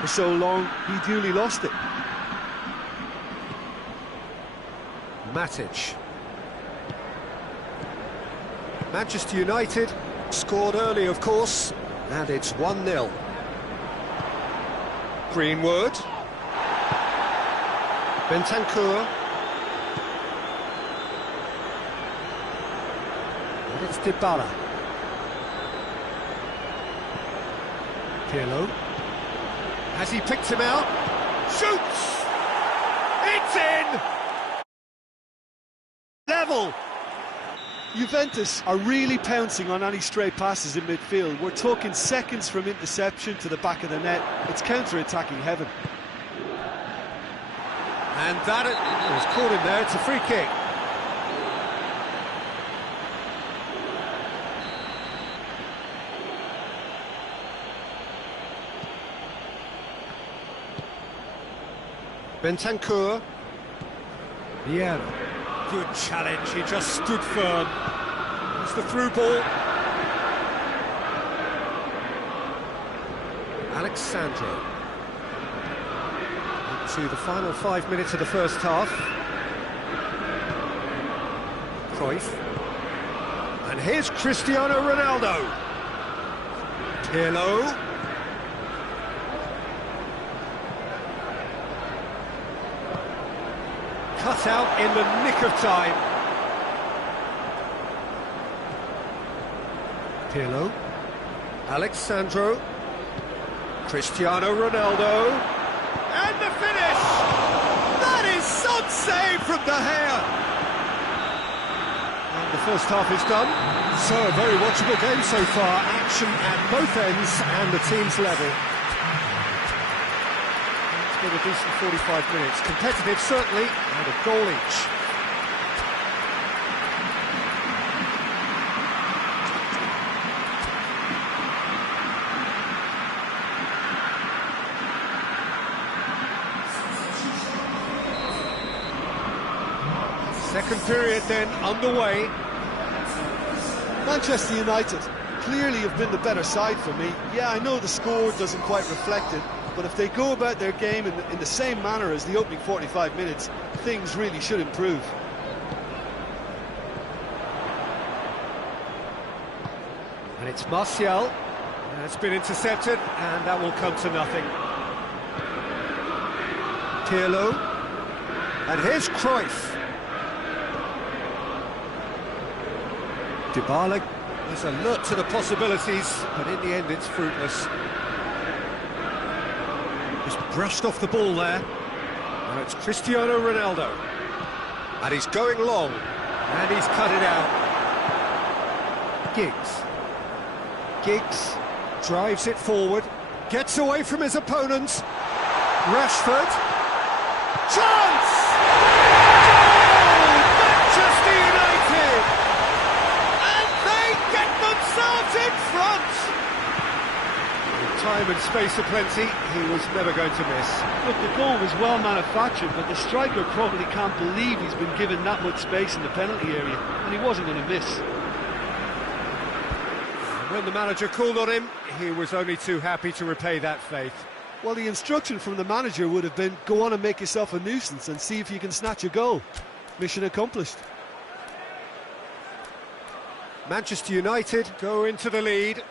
for so long, he duly lost it. Matic. Manchester United scored early, of course, and it's 1-0. Greenwood. Bentancur. And it's Dybala. Pirlo. Has he picked him out? Shoots! It's in! Level! Juventus are really pouncing on any stray passes in midfield. We're talking seconds from interception to the back of the net. It's counter-attacking heaven. And that was caught in there. It's a free kick. Bentancur. Yeah, good challenge, he just stood firm. It's the through ball. Alexandro. Into the final 5 minutes of the first half. Cruyff. And here's Cristiano Ronaldo. Pirlo. Cut out in the nick of time. Pirlo. Alexandro. Cristiano Ronaldo. And the finish! That is some save from De Gea. And the first half is done. So a very watchable game so far. Action at both ends and the team's level. It's been a decent 45 minutes. Competitive certainly, and a goal each. Second period then underway. Manchester United clearly have been the better side for me. Yeah, I know the score doesn't quite reflect it, but if they go about their game in the same manner as the opening 45 minutes, things really should improve. And it's Martial. It's been intercepted, and that will come to nothing. Pirlo. And here's Cruyff. Dybala is alert to the possibilities, but in the end it's fruitless. Just brushed off the ball there. Now it's Cristiano Ronaldo. And he's going long, and he's cut it out. Giggs drives it forward, gets away from his opponent. Rashford. Chance! Goal! Manchester United! In front! With time and space aplenty, he was never going to miss. Look, the goal was well manufactured, but the striker probably can't believe he's been given that much space in the penalty area, and he wasn't going to miss. And when the manager called on him, he was only too happy to repay that faith. Well, the instruction from the manager would have been, go on and make yourself a nuisance and see if you can snatch a goal. Mission accomplished. Manchester United go into the lead.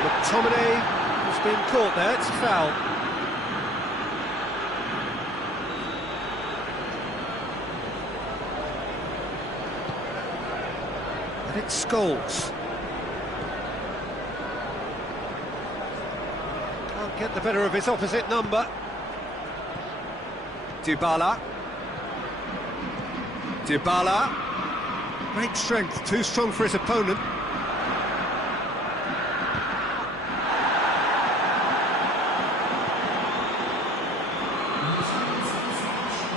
McTominay has been caught there, it's a foul. And it's Scholes. Get the better of his opposite number. Dybala. Great strength, too strong for his opponent.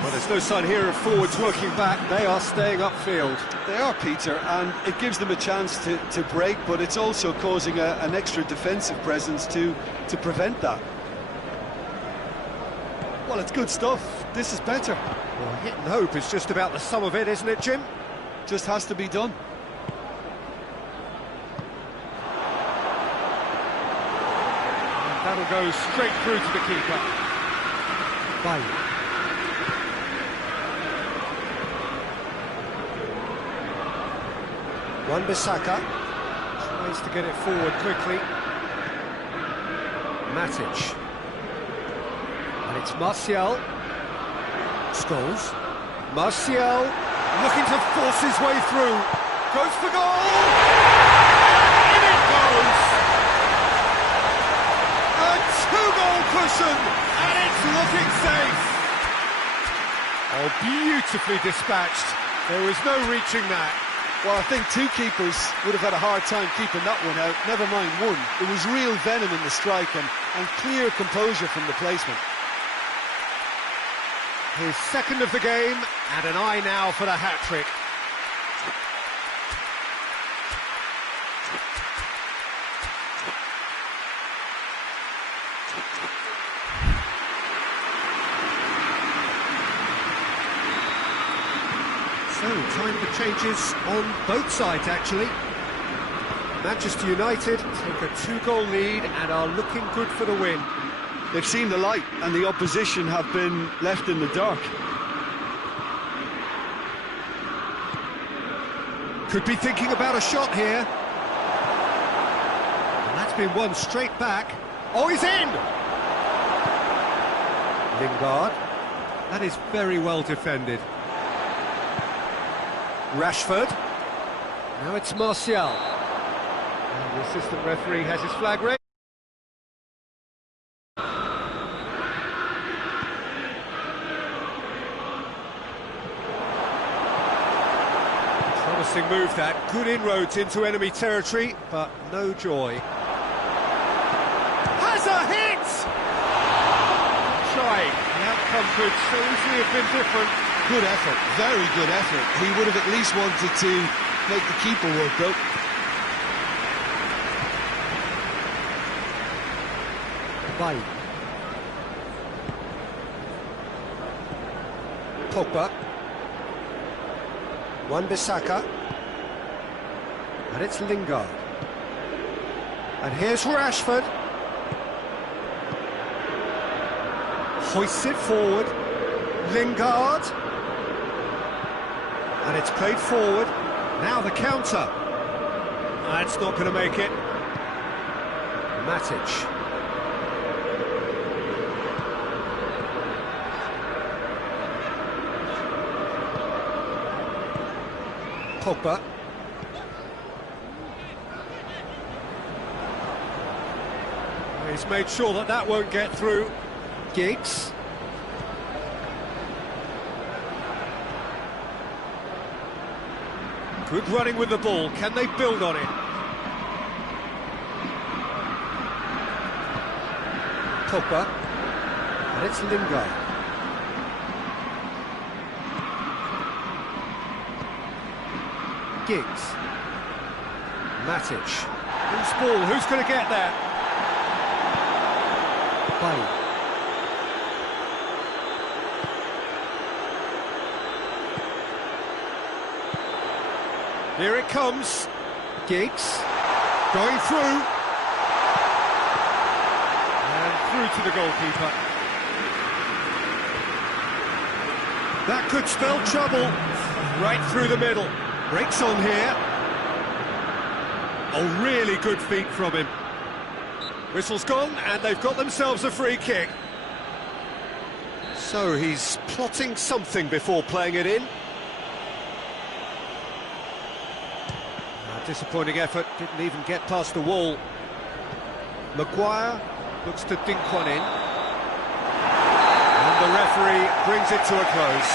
Well, there's no sign here of forwards working back. They are staying upfield. They are, Peter, and it gives them a chance to break, but it's also causing an extra defensive presence to prevent that. Well, it's good stuff. This is better. Well, hit and hope is just about the sum of it, isn't it, Jim? Just has to be done. And that'll go straight through to the keeper. Bailly. Wan-Bissaka tries to get it forward quickly. Matic. And it's Martial. Scholes. Martial looking to force his way through. Goes for goal! In it goes! A two-goal cushion, and it's looking safe. Oh, beautifully dispatched. There was no reaching that. Well, I think two keepers would have had a hard time keeping that one out, never mind one. There was real venom in the strike and clear composure from the placement. His second of the game, and an eye now for the hat-trick. So, time for changes on both sides, actually. Manchester United take a 2-goal lead and are looking good for the win. They've seen the light and the opposition have been left in the dark. Could be thinking about a shot here. And that's been won straight back. Oh, he's in! Lingard. That is very well defended. Rashford. Now it's Martial. And the assistant referee has his flag raised. Promising move that. Good inroads into enemy territory, but no joy. Has a hit! Trying. The outcome could so easily have been different. Good effort, very good effort. He would have at least wanted to make the keeper work though. Bay. Pogba. Wan-Bissaka. And it's Lingard. And here's Rashford. Hoists it forward. Lingard. And it's played forward. Now the counter. That's not going to make it. Matic. Pogba. He's made sure that that won't get through. Giggs. Good running with the ball. Can they build on it? Pogba. And it's Lingard. Giggs. Matic. Who's ball? Who's going to get there? Bay. Here it comes. Giggs. Going through. And through to the goalkeeper. That could spell trouble. Right through the middle. Breaks on here. Oh, really good feet from him. Whistle's gone, and they've got themselves a free kick. So he's plotting something before playing it in. Disappointing effort, didn't even get past the wall. Maguire looks to dink one in. And the referee brings it to a close.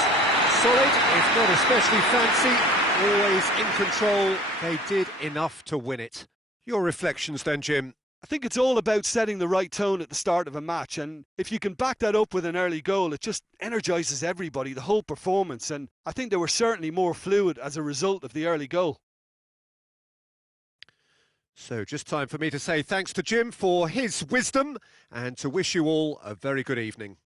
Solid, if not especially fancy. Always in control, they did enough to win it. Your reflections then, Jim? I think it's all about setting the right tone at the start of a match, and if you can back that up with an early goal, it just energises everybody, the whole performance, and I think they were certainly more fluid as a result of the early goal. So just time for me to say thanks to Jim for his wisdom and to wish you all a very good evening.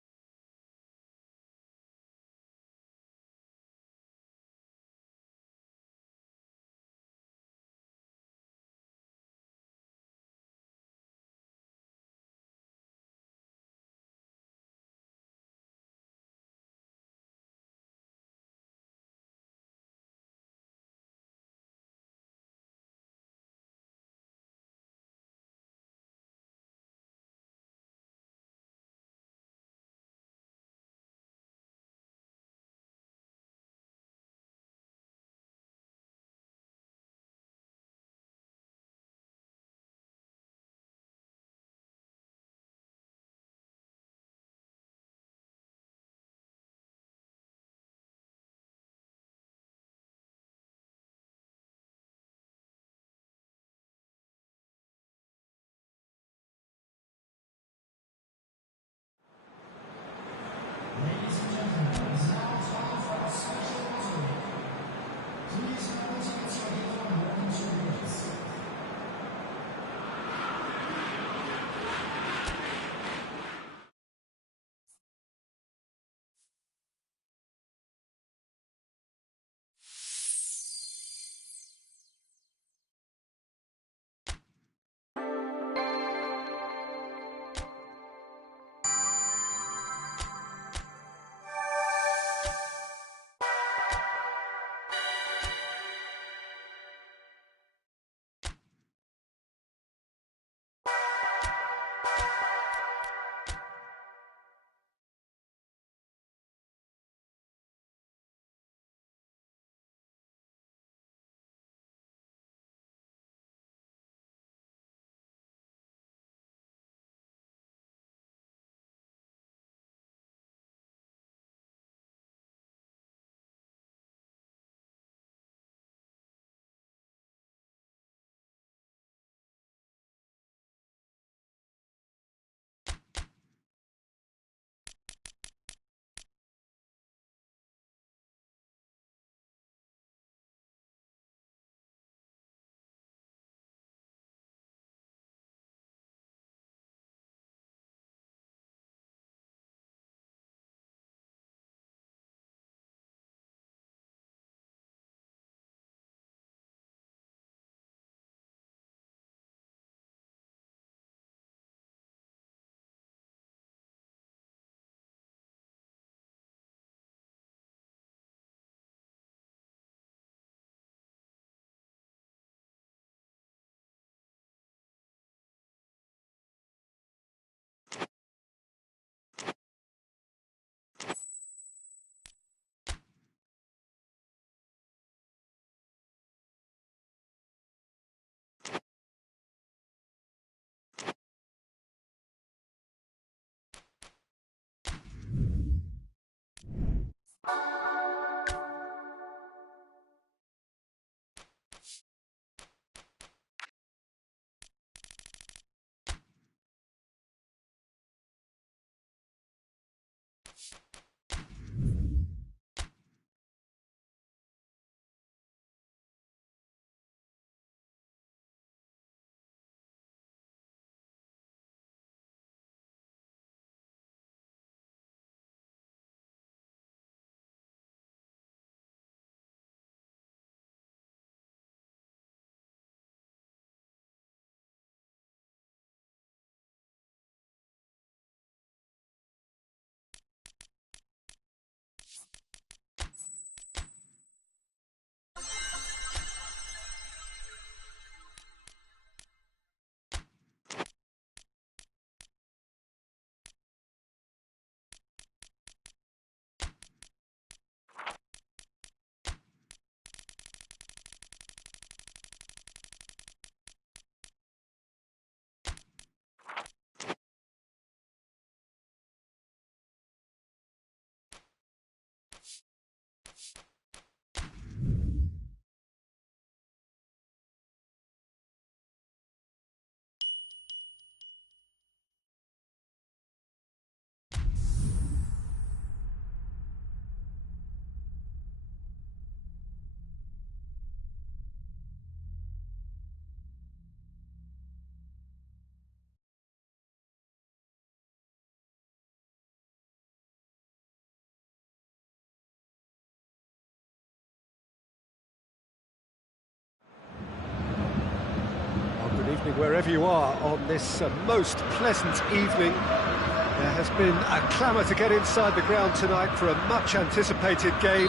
Wherever you are on this most pleasant evening, there has been a clamour to get inside the ground tonight for a much anticipated game.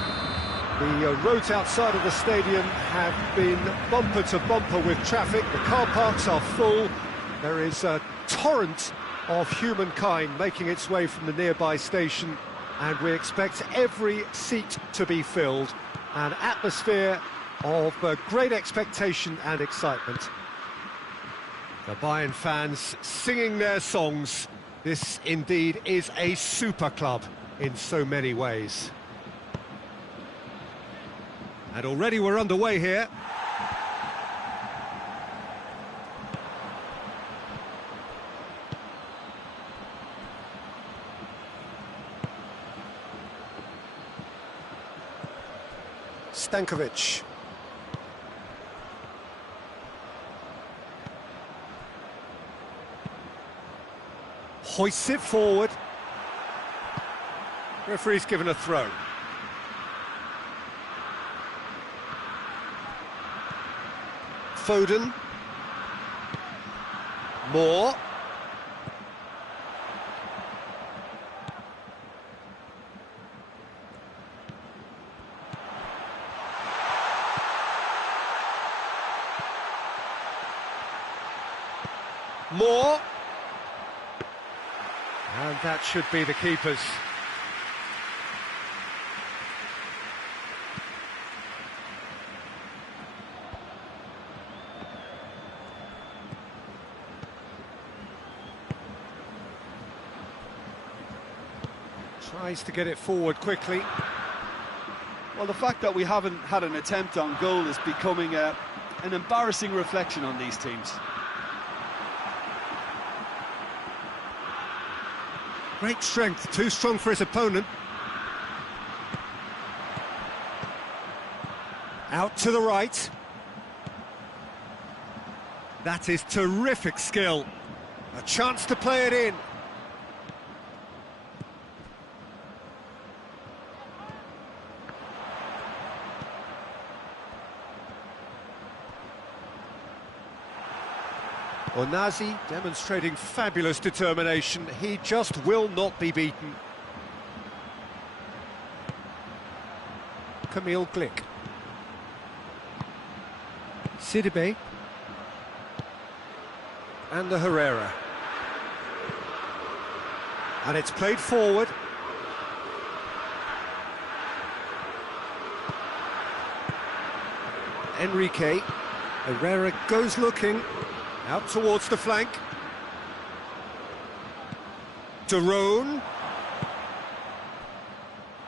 The roads outside of the stadium have been bumper to bumper with traffic. The car parks are full. There is a torrent of humankind making its way from the nearby station, and we expect every seat to be filled. An atmosphere of great expectation and excitement. The Bayern fans singing their songs. This indeed is a super club in so many ways. And already we're underway here. Stankovic. Hoists it forward. Referee's given a throw. Foden. Moore. Moore. And that should be the keepers. Tries to get it forward quickly. Well, the fact that we haven't had an attempt on goal is becoming an embarrassing reflection on these teams. Great strength, too strong for his opponent. Out to the right. That is terrific skill. A chance to play it in. Onazi demonstrating fabulous determination. He just will not be beaten. Camille Glick. Sidibe. And the Herrera. And it's played forward. Enrique. Herrera goes looking. Out towards the flank. Daron.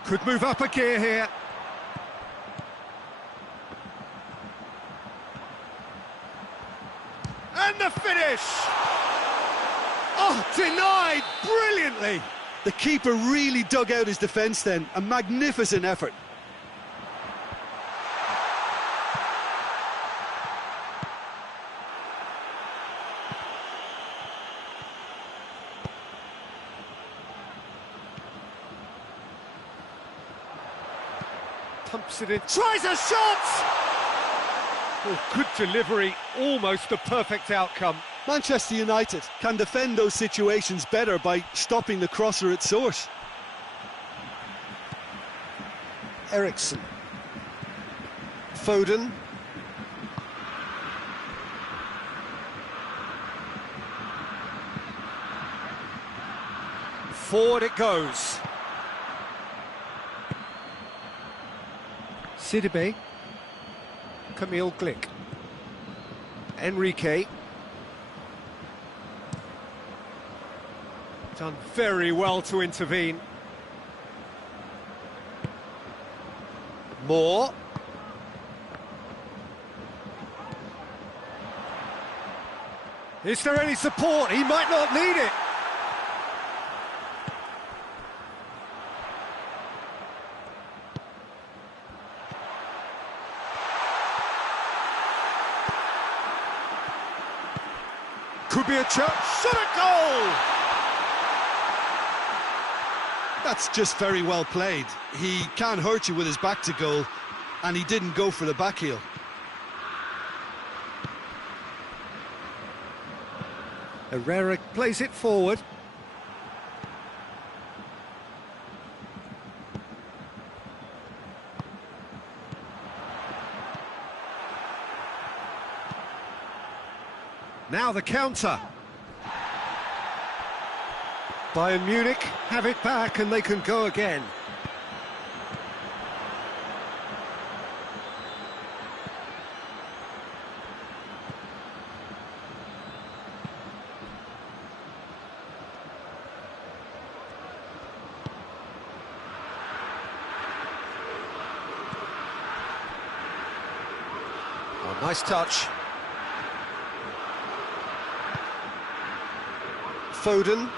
Could move up a gear here. And the finish! Oh, denied brilliantly! The keeper really dug out his defence then. A magnificent effort. Pumps it in, tries a shot! Oh, good delivery, almost the perfect outcome. Manchester United can defend those situations better by stopping the crosser at source. Eriksen. Foden. Forward it goes. Sidibe. Camille Glick. Enrique. Done very well to intervene. Moore. Is there any support? He might not need it. Could be a chance. Shot a goal! That's just very well played. He can't hurt you with his back to goal, and he didn't go for the back heel. Herrera plays it forward. Now the counter. Bayern Munich have it back and they can go again. Oh, nice touch. Foden.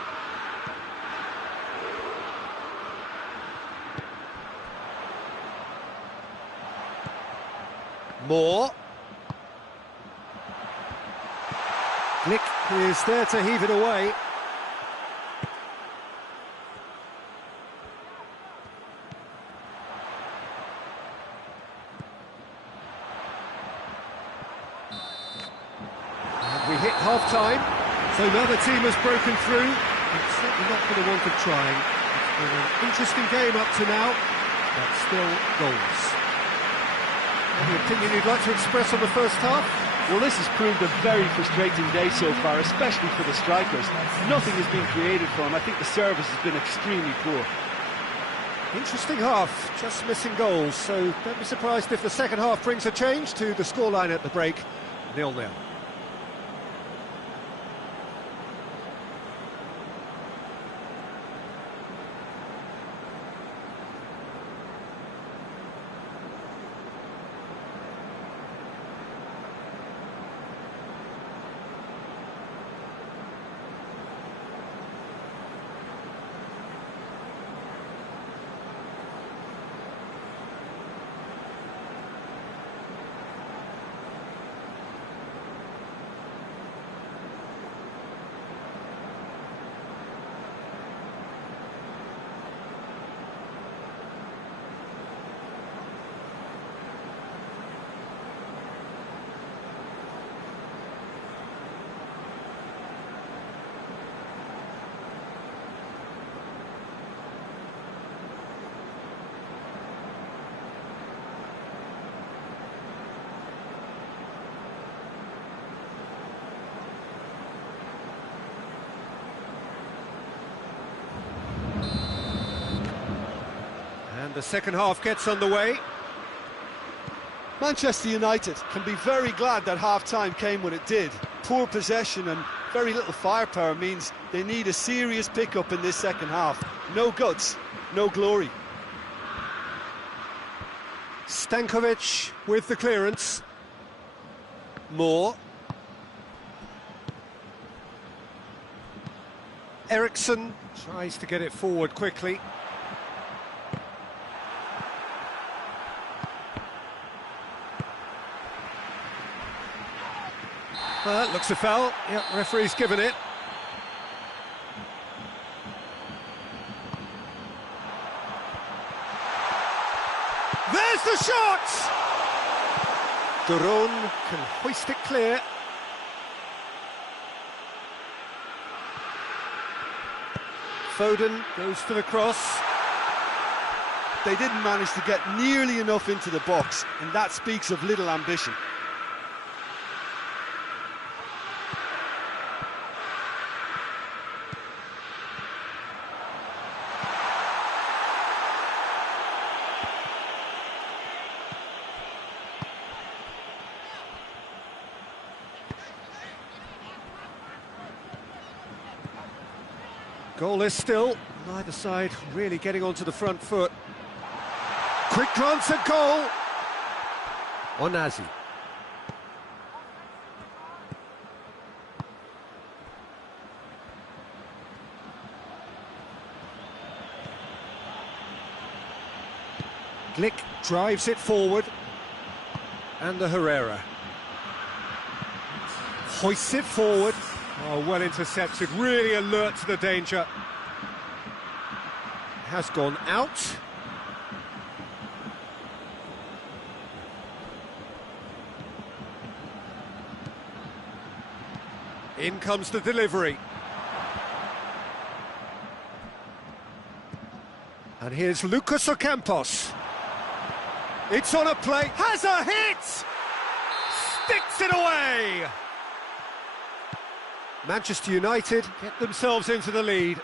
Moore. Glick is there to heave it away. And we hit half-time, so neither team has broken through. It's certainly not for the want of trying. It's been an interesting game up to now, but still goals. Any opinion you'd like to express on the first half? Well, this has proved a very frustrating day so far, especially for the strikers. Nothing has been created for them. I think the service has been extremely poor. Interesting half, just missing goals, so don't be surprised if the second half brings a change to the scoreline at the break, 0-0. And the second half gets underway. Manchester United can be very glad that half-time came when it did. Poor possession and very little firepower means they need a serious pick-up in this second half. No guts, no glory. Stankovic with the clearance. Moore. Eriksen Tries to get it forward quickly. Well, that looks a foul. Yep, referee's given it. There's the shot! Duron can hoist it clear. Foden goes for the cross. They didn't manage to get nearly enough into the box, and that speaks of little ambition. Goalless still, neither side really getting onto the front foot. Quick glance at goal. Onazi. Glick drives it forward. And the Herrera. Hoists it forward. Oh, well intercepted, really alert to the danger. Has gone out. In comes the delivery. And here's Lucas Ocampos. It's on a plate, has a hit! Sticks it away! Manchester United get themselves into the lead.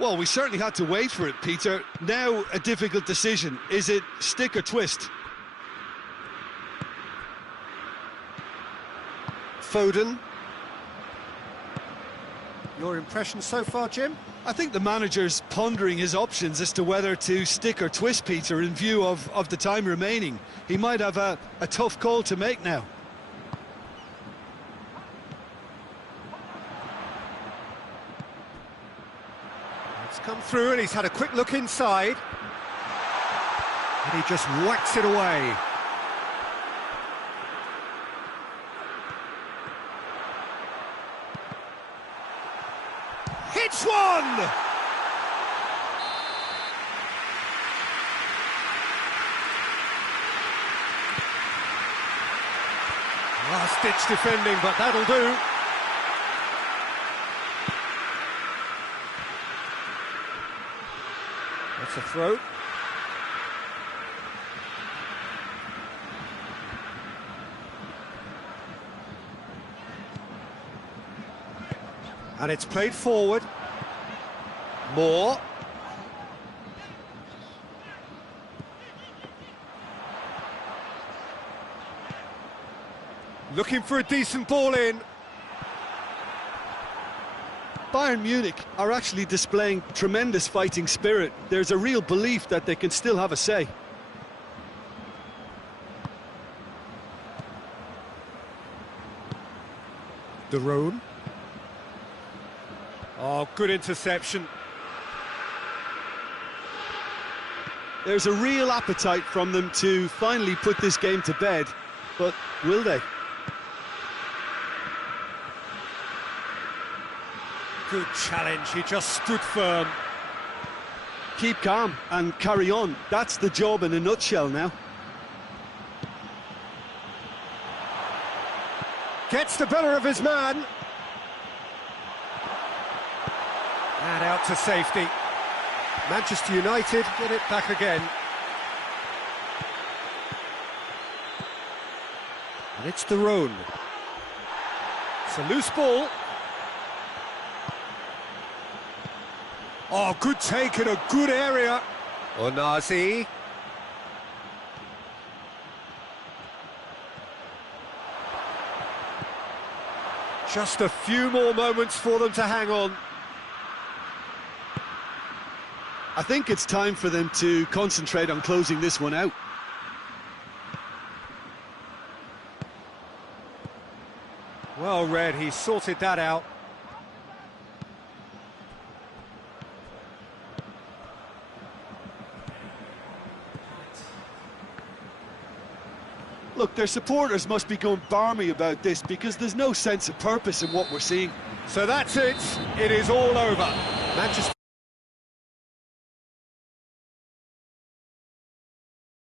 Well, we certainly had to wait for it, Peter. Now a difficult decision. Is it stick or twist? Foden. Your impression so far, Jim? I think the manager's pondering his options as to whether to stick or twist, Peter, in view of the time remaining. He might have a tough call to make now. It's come through and he's had a quick look inside. And he just whacks it away. Hits one! Last-ditch defending, but that'll do. That's a throw. And it's played forward. Moore. Looking for a decent ball in. Bayern Munich are actually displaying tremendous fighting spirit. There's a real belief that they can still have a say. Duron. Oh, good interception. There's a real appetite from them to finally put this game to bed, but will they? Good challenge, he just stood firm. Keep calm and carry on. That's the job in a nutshell now. Gets the better of his man. And out to safety. Manchester United get it back again. And it's Duron. It's a loose ball. Oh, good take in a good area. Onazi. Just a few more moments for them to hang on. I think it's time for them to concentrate on closing this one out. Well read, he sorted that out. Look, their supporters must be going barmy about this because there's no sense of purpose in what we're seeing. So that's it. It is all over. Manchester